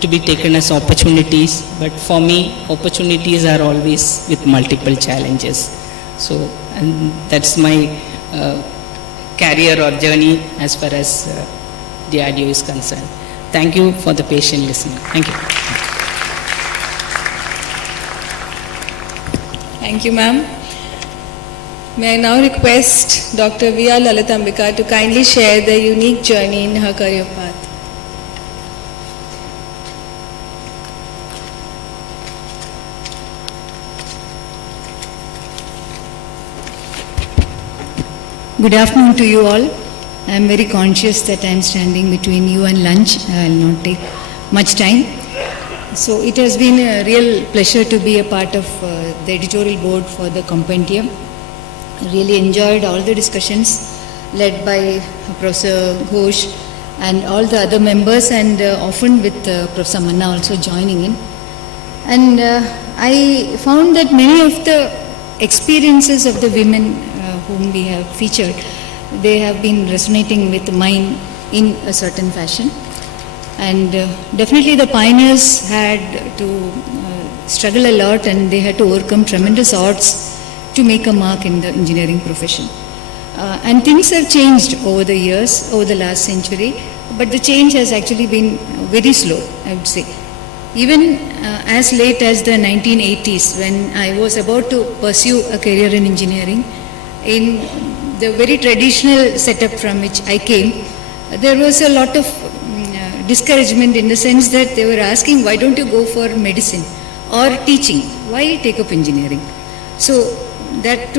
to be taken as opportunities, but for me opportunities are always with multiple challenges. So, and that's my career or journey as far as DRDO is concerned. Thank you for the patient listening. Thank you. Thank you, ma'am. May I now request Dr. V.R. Lalitambika to kindly share their unique journey in her career path. Good afternoon to you all. I am very conscious that I am standing between you and lunch. I will not take much time. So it has been a real pleasure to be a part of the editorial board for the Compendium. I really enjoyed all the discussions led by Professor Ghosh and all the other members, and often with Professor Manna also joining in. And I found that many of the experiences of the women whom we have featured, they have been resonating with mine in a certain fashion. And definitely the pioneers had to struggle a lot, and they had to overcome tremendous odds to make a mark in the engineering profession. And things have changed over the years, over the last century, but the change has actually been very slow, I would say. Even as late as the 1980s, when I was about to pursue a career in engineering, in the very traditional setup from which I came, there was a lot of discouragement, in the sense that they were asking, why don't you go for medicine or teaching? Why take up engineering? So that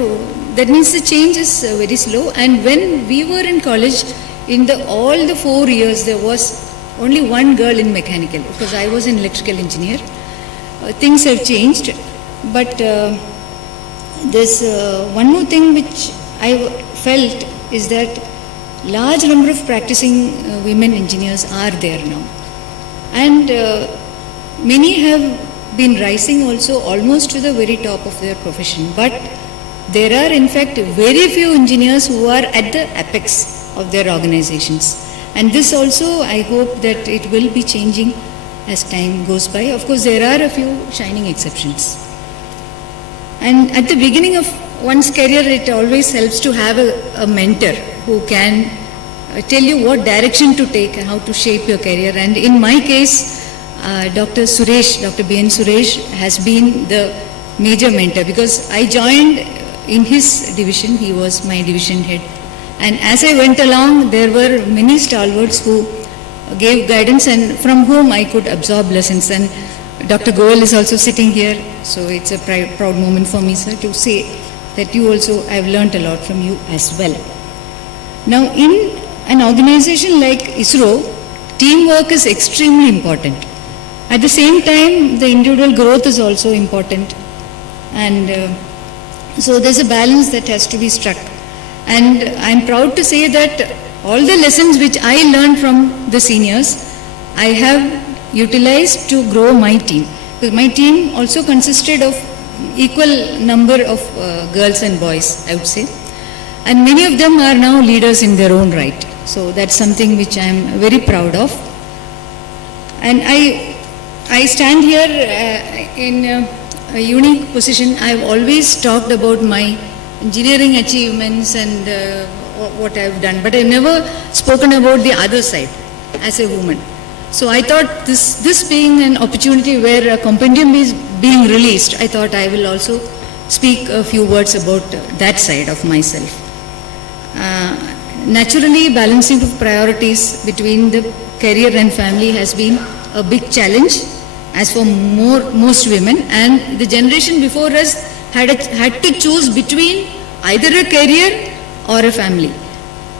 means the change is very slow. And when we were in college, in all the 4 years, there was only one girl in mechanical, because I was an electrical engineer. Things have changed, but there's one more thing which I felt is that large number of practicing women engineers are there now, and many have been rising also almost to the very top of their profession. But there are in fact very few engineers who are at the apex of their organizations, and this also I hope that it will be changing as time goes by. Of course, there are a few shining exceptions. And at the beginning of one's career, it always helps to have a mentor who can tell you what direction to take and how to shape your career. And in my case, Dr. B.N. Suresh has been the major mentor, because I joined in his division. He was my division head. And as I went along, there were many stalwarts who gave guidance and from whom I could absorb lessons. And Dr. Goel is also sitting here, so it's a proud moment for me, sir, to say that you also, I've learnt a lot from you as well. Now, in an organization like ISRO, teamwork is extremely important. At the same time, the individual growth is also important. And so there's a balance that has to be struck. And I'm proud to say that all the lessons which I learned from the seniors, I have utilized to grow my team. Because my team also consisted of equal number of girls and boys, I would say. And many of them are now leaders in their own right. So that's something which I am very proud of. And I stand here in a unique position. I've always talked about my engineering achievements and what I've done, but I've never spoken about the other side as a woman. So I thought this being an opportunity where a compendium is being released, I thought I will also speak a few words about that side of myself. Naturally, balancing of priorities between the career and family has been a big challenge, as for most women, and the generation before us had to choose between either a career or a family.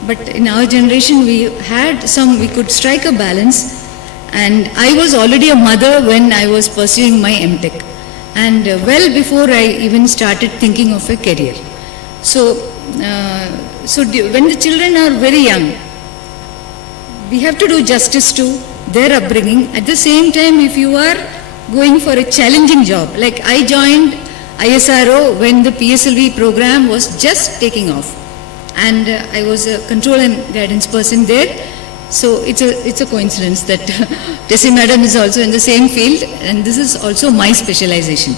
But in our generation, we could strike a balance. And I was already a mother when I was pursuing my MTech, and well before I even started thinking of a career. So when the children are very young, we have to do justice to their upbringing. At the same time, if you are going for a challenging job, like I joined ISRO when the PSLV program was just taking off, and I was a control and guidance person there. So it's a coincidence that Tessie Madam is also in the same field, and this is also my specialization.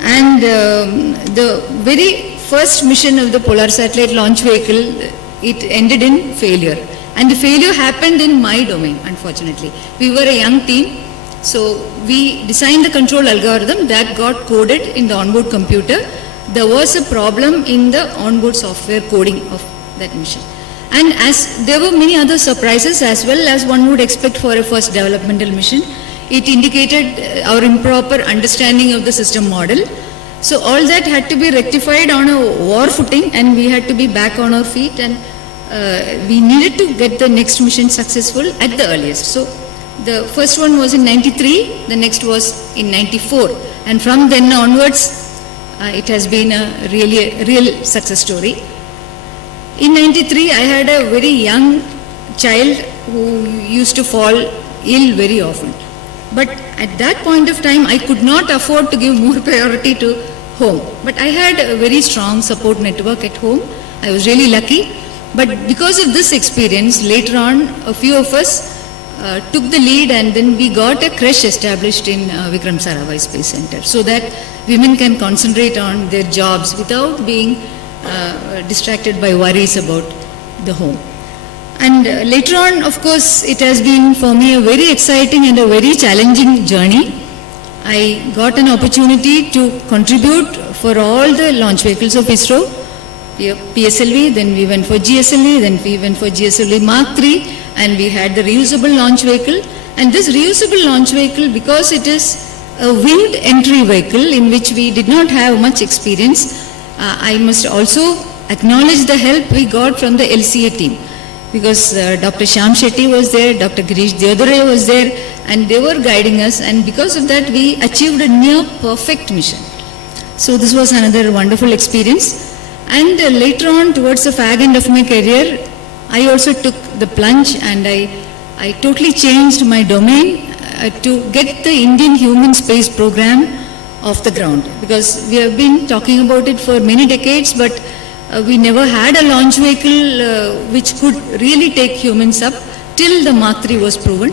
And the very first mission of the Polar Satellite Launch Vehicle, it ended in failure. And the failure happened in my domain, unfortunately. We were a young team, so we designed the control algorithm that got coded in the onboard computer. There was a problem in the onboard software coding of that mission. And as there were many other surprises as well as one would expect for a first developmental mission, it indicated our improper understanding of the system model. So all that had to be rectified on a war footing, and we had to be back on our feet, and we needed to get the next mission successful at the earliest. So the first one was in 93, the next was in 94, and from then onwards it has been a real success story. In 93, I had a very young child who used to fall ill very often. But at that point of time, I could not afford to give more priority to home. But I had a very strong support network at home. I was really lucky. But because of this experience, later on, a few of us took the lead, and then we got a creche established in Vikram Sarabhai Space Center, so that women can concentrate on their jobs without being distracted by worries about the home. And later on, of course, it has been for me a very exciting and a very challenging journey. I got an opportunity to contribute for all the launch vehicles of ISRO, PSLV, then we went for GSLV, then we went for GSLV Mark III, and we had the reusable launch vehicle. And this reusable launch vehicle, because it is a winged entry vehicle in which we did not have much experience, I must also acknowledge the help we got from the LCA team, because Dr. Shyam Shetty was there, Dr. Girish Deodore was there, and they were guiding us, and because of that we achieved a near perfect mission. So this was another wonderful experience. And later on, towards the fag end of my career, I also took the plunge, and I totally changed my domain to get the Indian human space program off the ground, because we have been talking about it for many decades, but we never had a launch vehicle which could really take humans up till the Mark III was proven.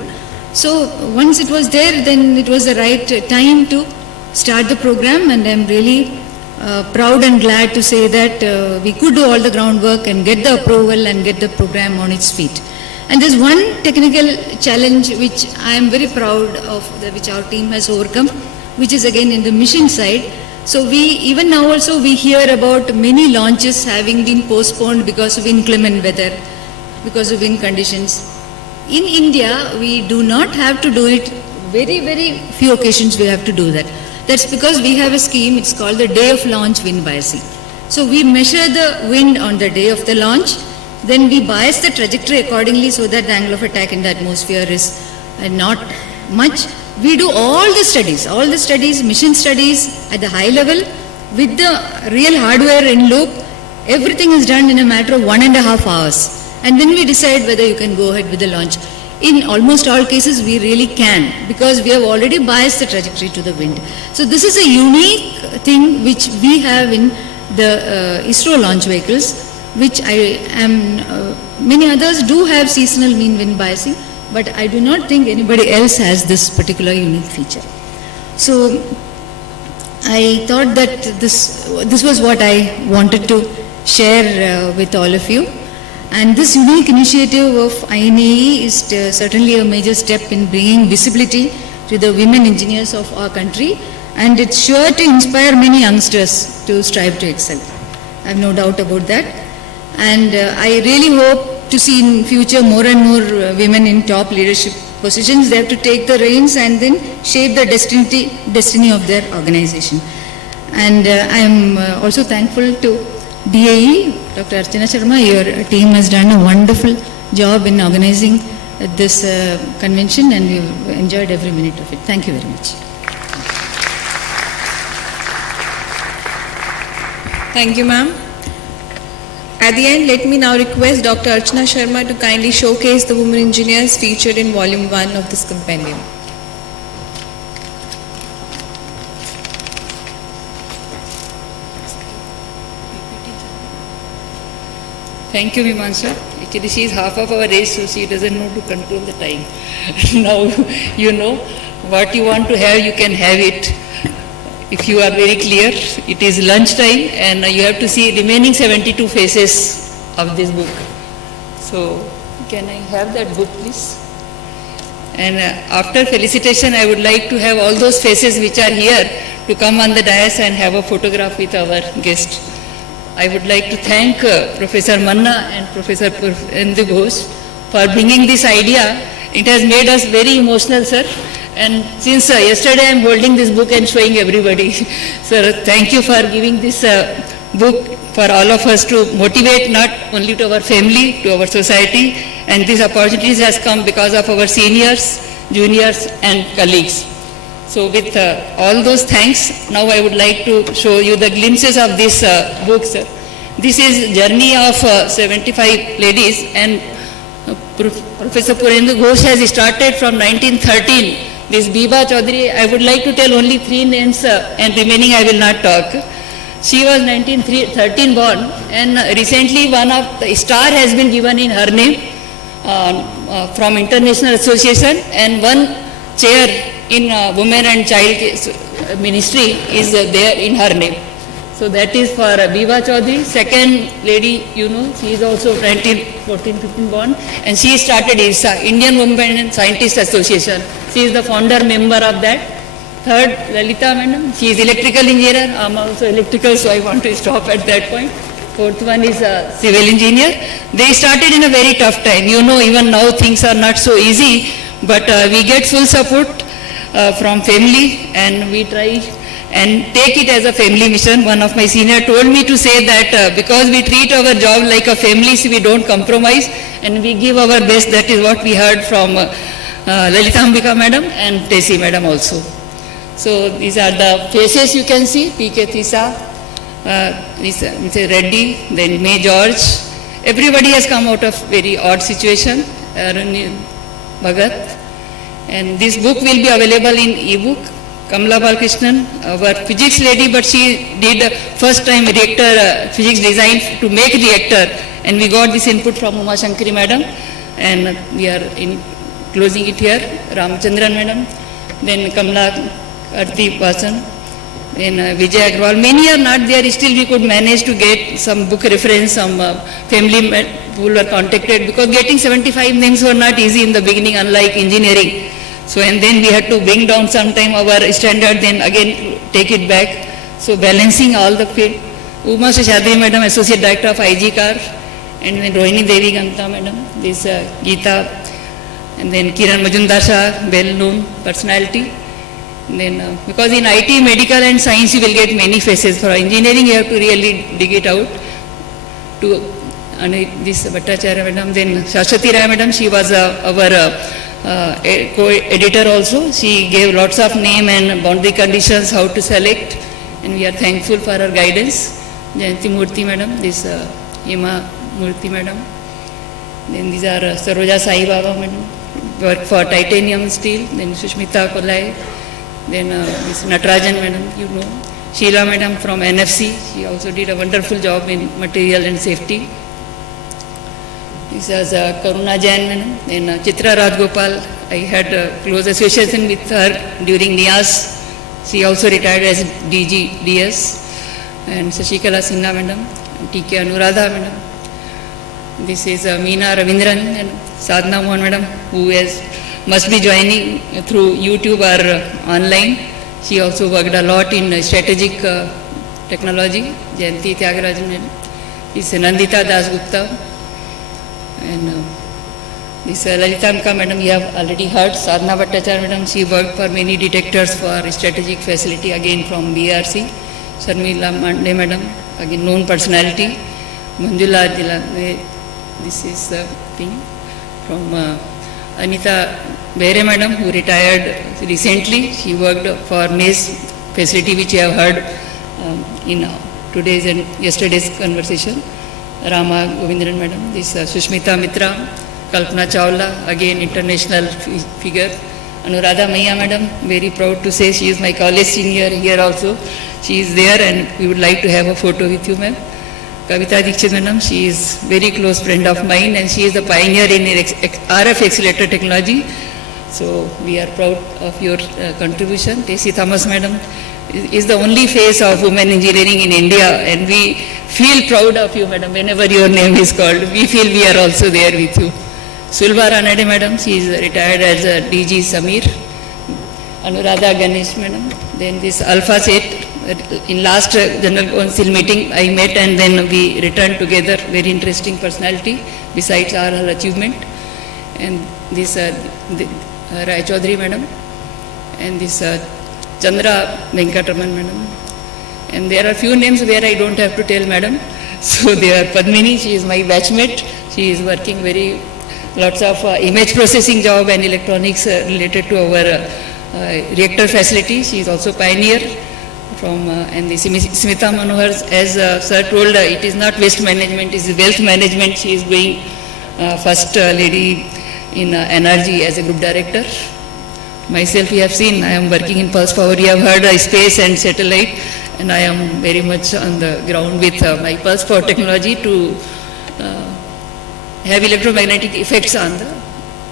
So once it was there, then it was the right time to start the program, and I'm really proud and glad to say that we could do all the groundwork and get the approval and get the program on its feet. And there's one technical challenge which I am very proud of, which our team has overcome, which is again in the mission side. So even now also we hear about many launches having been postponed because of inclement weather, because of wind conditions. In India, we do not have to do it. Very few occasions we have to do that. That's because we have a scheme, it's called the Day of Launch Wind Biasing. So we measure the wind on the day of the launch, then we bias the trajectory accordingly so that the angle of attack in the atmosphere is not much. We do all the studies, mission studies at the high level with the real hardware in loop. Everything is done in a matter of 1.5 hours. And then we decide whether you can go ahead with the launch. In almost all cases, we really can, because we have already biased the trajectory to the wind. So this is a unique thing which we have in the ISRO launch vehicles, which many others do have seasonal mean wind biasing, but I do not think anybody else has this particular unique feature. So I thought that this was what I wanted to share with all of you. And this unique initiative of INAE is certainly a major step in bringing visibility to the women engineers of our country, and it's sure to inspire many youngsters to strive to excel. I have no doubt about that. And I really hope to see in future more and more women in top leadership positions. They have to take the reins and then shape the destiny of their organization. And I am also thankful to DAE, Dr. Archana Sharma. Your team has done a wonderful job in organizing this convention, and we've enjoyed every minute of it. Thank you very much. Thank you, ma'am. At the end, let me now request Dr. Archana Sharma to kindly showcase the women engineers featured in Volume 1 of this compendium. Thank you, Mimansha. Actually, she is half of our age, so she doesn't know to control the time. Now, you know, what you want to have, you can have it. If you are very clear, it is lunchtime and you have to see remaining 72 faces of this book. So, can I have that book, please? And after felicitation, I would like to have all those faces which are here to come on the dais and have a photograph with our guest. I would like to thank Professor Manna and Professor Purvendu Ghosh for bringing this idea. It has made us very emotional, sir. And since yesterday I am holding this book and showing everybody. Sir, thank you for giving this book for all of us to motivate not only to our family, to our society. And this opportunity has come because of our seniors, juniors and colleagues. So with all those thanks, now I would like to show you the glimpses of this book, sir. This is journey of 75 ladies, and Professor Purvendu Ghosh has started from 1913. This Biba Chaudhary, I would like to tell only 3 names and remaining I will not talk. She was 1913 born, and recently one of the star has been given in her name from International Association, and one chair in Women and Child Ministry is there in her name. So that is for Biba Chaudhary. Second lady, you know, she is also 1914-15 born, and she started IRSA, Indian Women and Scientist Association. She is the founder member of that. Third, Lalita madam, she is electrical engineer. I am also electrical, so I want to stop at that point. Fourth one is a civil engineer. They started in a very tough time. You know, even now things are not so easy, but we get full support from family, and we try and take it as a family mission. One of my senior told me to say that because we treat our job like a family, so we don't compromise and we give our best. That is what we heard from Lalita Ambika madam and Tesi madam also. So these are the faces you can see. P.K. Thisa, Mr. Reddy, then May George. Everybody has come out of very odd situation. Bhagat. And this book will be available in e-book. Kamla Balkrishnan, our physics lady, but she did first time reactor physics design to make reactor, and we got this input from Uma Shankari madam, and we are closing it here. Ramchandran madam, then Kamla Arti Vasan, then Vijay Agrawal. Many are not there, still we could manage to get some book reference, some family who were contacted, because getting 75 names were not easy in the beginning, unlike engineering. So, and then we had to bring down sometime our standard, then again take it back. So, balancing all the field. Uma Shashadri madam, Associate Director of IG CAR, and then Rohini Devi Ganta madam, this Geeta, and then Kiran Majumdar Shah, well-known personality. And then, because in IT, medical and science, you will get many faces. For engineering, you have to really dig it out. And this Bhattacharya madam, then Shashwati Rai madam, she was our co-editor also. She gave lots of name and boundary conditions, how to select, and we are thankful for her guidance. Jayanti Murthy madam, this Hema Murthy madam. Then these are Saroja Sai Baba madam, work for titanium steel. Then Sushmita Kolai. Then this Natarajan madam, you know. Sheila madam from NFC, she also did a wonderful job in material and safety. This is Karuna Jain madam. Then Chitra Rajgopal, I had a close association with her during NIAS. She also retired as DG, DS. And Sashikala Sinha madam, T.K. Anuradha madam. This is Meena Ravindran and Sadhna Mohan madam, who must be joining through YouTube or online. She also worked a lot in strategic technology. Jayanti Tyagarajan madam. This is Nandita Das Gupta. And this Lalitamka madam, you have already heard. Sadhana Bhattacharya madam, she worked for many detectors for strategic facility, again from BRC. Sharmila Mande madam, again known personality. Manjula Dila, this is the thing from Anita Bere madam, who retired recently. She worked for NACE facility, which you have heard in today's and yesterday's conversation. Rama Govindran madam, this Sushmita Mitra, Kalpana Chawla, again international figure. Anuradha Maiya madam, very proud to say she is my college senior here also. She is there and we would like to have a photo with you ma'am. Kavita Dikshit madam, she is very close friend of mine and she is the pioneer in RF accelerator technology. So we are proud of your contribution. Tessie Thomas madam is the only face of women engineering in India and we feel proud of you madam. Whenever your name is called, we feel we are also there with you. Sulva Ranade madam, she is retired as a DG Samir. Anuradha Ganesh madam, then this Alpha Set, in last General Council meeting I met and then we returned together, very interesting personality besides our achievement. And this Rai Chaudhary madam, and this Chandra Venkataraman madam. And there are few names where I don't have to tell madam. So there are Padmini, she is my batchmate, she is working very lots of image processing job and electronics related to our reactor facility. She is also pioneer from, and the Smita Manohar, as sir told, it is not waste management, it is wealth management. She is going first lady in NRG as a group director. Myself, you have seen, I am working in Pulse Power. You have heard space and satellite, and I am very much on the ground with my Pulse Power technology to have electromagnetic effects on the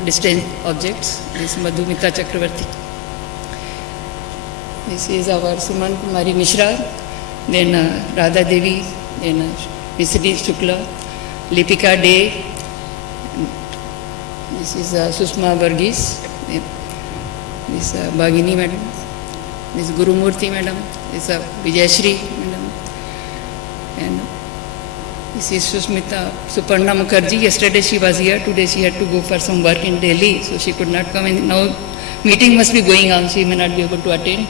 distant objects. This is Madhumita Chakravarti. This is our Suman Kumari Mishra, then Radha Devi, then Misri Shukla, Lipika Day, this is Sushma Varghese, this Bhagini madam, this Guru Murthy madam, this Vijayashri madam, and this is Sushmita Suparna Mukherjee. Yesterday she was here, today she had to go for some work in Delhi, so she could not come, and now meeting must be going on, she may not be able to attend.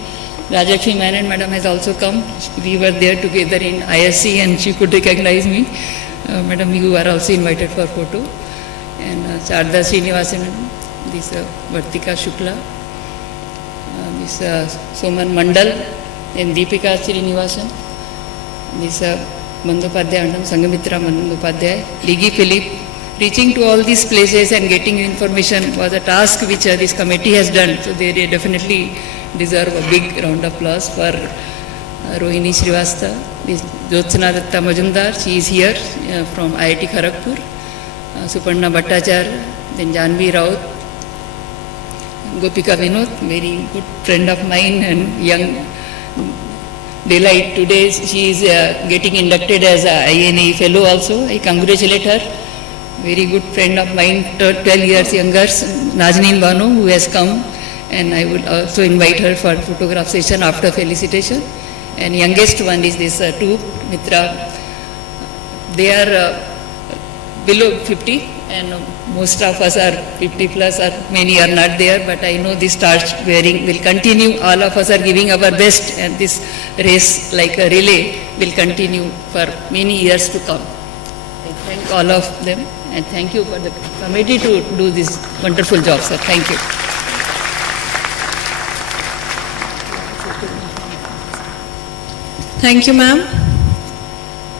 Rajakshi Menon madam has also come. We were there together in ISC and she could recognize me. Madam, you are also invited for photo. And Charda Srinivasan madam, this Vartika Shukla, this Soman Mandal, and Deepika Srinivasan, this Bandopadhyay madam, Sangamitra Bandopadhyay, Ligi Philip. Reaching to all these places and getting information was a task which this committee has done. So they definitely deserve a big round of applause for Rohini Srivastava, this Jyotsna Datta Majumdar, she is here from IIT Kharagpur, Suparna Bhattacharya, then Janvi Raut, Gopika Vinod, very good friend of mine and young delight. Today she is getting inducted as a INA fellow also. I congratulate her. Very good friend of mine, 12 years younger, Nazneen Banu, who has come, and I would also invite her for photograph session after felicitation. And youngest one is this two Mitra. They are below 50 and most of us are 50 plus, or many are not there, but I know this torch bearing will continue. All of us are giving our best and this race like a relay will continue for many years to come. I thank all of them and thank you for the committee to do this wonderful job, sir. Thank you. Thank you, ma'am.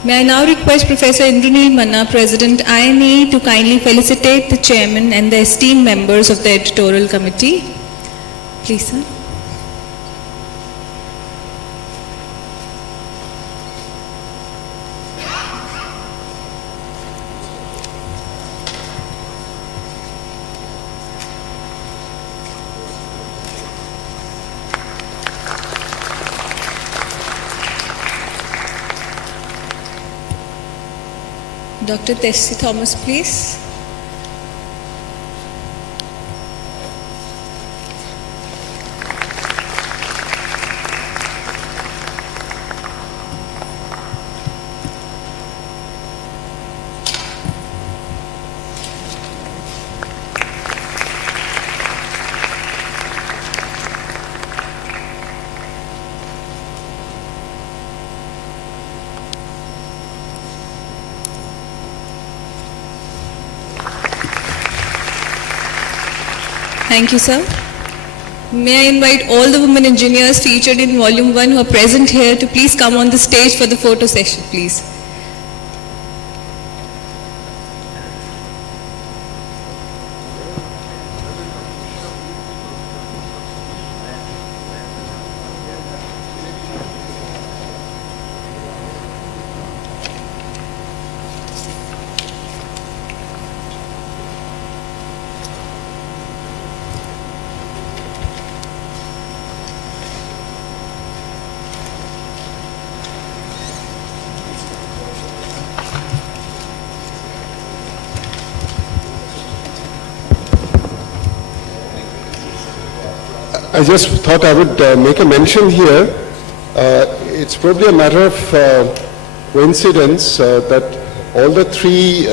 May I now request Professor Indranil Manna, President INA, to kindly felicitate the chairman and the esteemed members of the editorial committee. Please, sir. Dr. Tessie Thomas, please. Thank you, sir. May I invite all the women engineers featured in Volume 1 who are present here to please come on the stage for the photo session, please. I just thought I would make a mention here. It's probably a matter of coincidence that all the three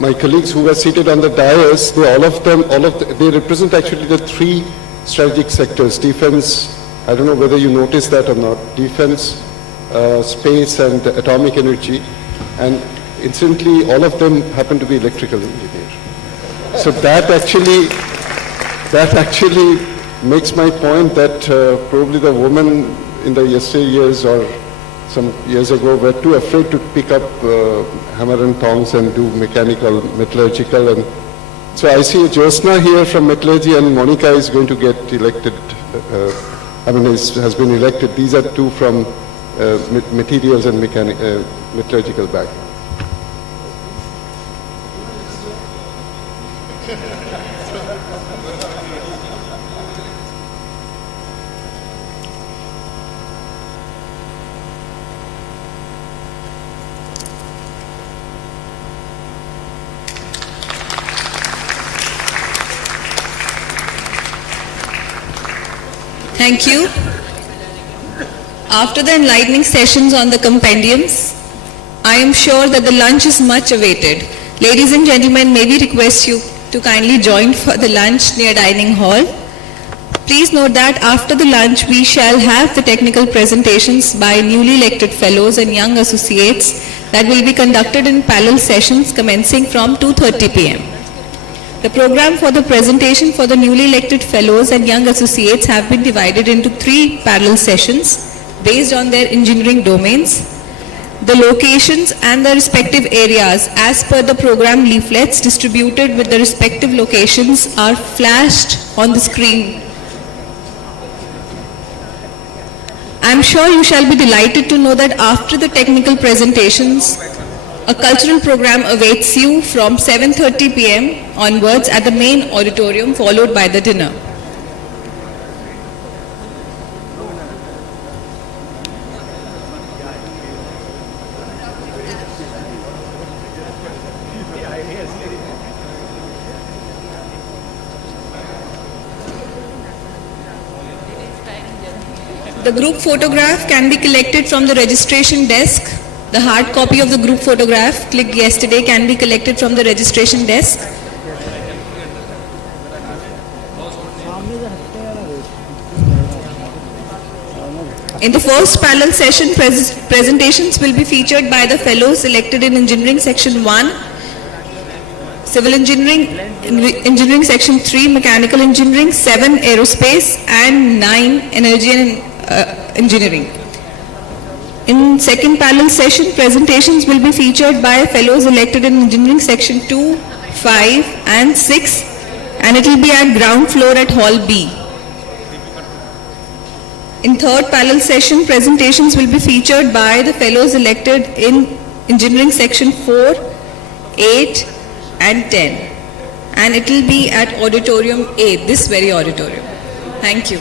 my colleagues who were seated on the dais, they represent actually the three strategic sectors: defense. I don't know whether you noticed that or not. Defense, space, and atomic energy, and incidentally, all of them happen to be electrical engineers. So that actually makes my point that probably the women in the yesteryears or some years ago were too afraid to pick up hammer and tongs and do mechanical, metallurgical. And so I see Jyotsna here from metallurgy, and Monica is going to get elected, has been elected. These are two from materials and metallurgical background. Thank you. After the enlightening sessions on the compendiums, I am sure that the lunch is much awaited. Ladies and gentlemen, may we request you to kindly join for the lunch near dining hall. Please note that after the lunch, we shall have the technical presentations by newly elected fellows and young associates that will be conducted in parallel sessions commencing from 2:30 p.m. The program for the presentation for the newly elected fellows and young associates have been divided into 3 parallel sessions based on their engineering domains. The locations and the respective areas as per the program leaflets distributed with the respective locations are flashed on the screen. I am sure you shall be delighted to know that after the technical presentations, a cultural program awaits you from 7:30 p.m. onwards at the main auditorium, followed by the dinner. The group photograph can be collected from the registration desk. The hard copy of the group photograph clicked yesterday can be collected from the registration desk. In the first parallel session, presentations will be featured by the fellows elected in Engineering Section 1, Civil Engineering, Engineering Section 3, Mechanical Engineering, 7, Aerospace, and 9, Energy and Engineering. In second parallel session, presentations will be featured by fellows elected in Engineering Section 2, 5, and 6, and it will be at ground floor at Hall B. In third parallel session, presentations will be featured by the fellows elected in Engineering Section 4, 8, and 10, and it will be at Auditorium A, this very auditorium. Thank you.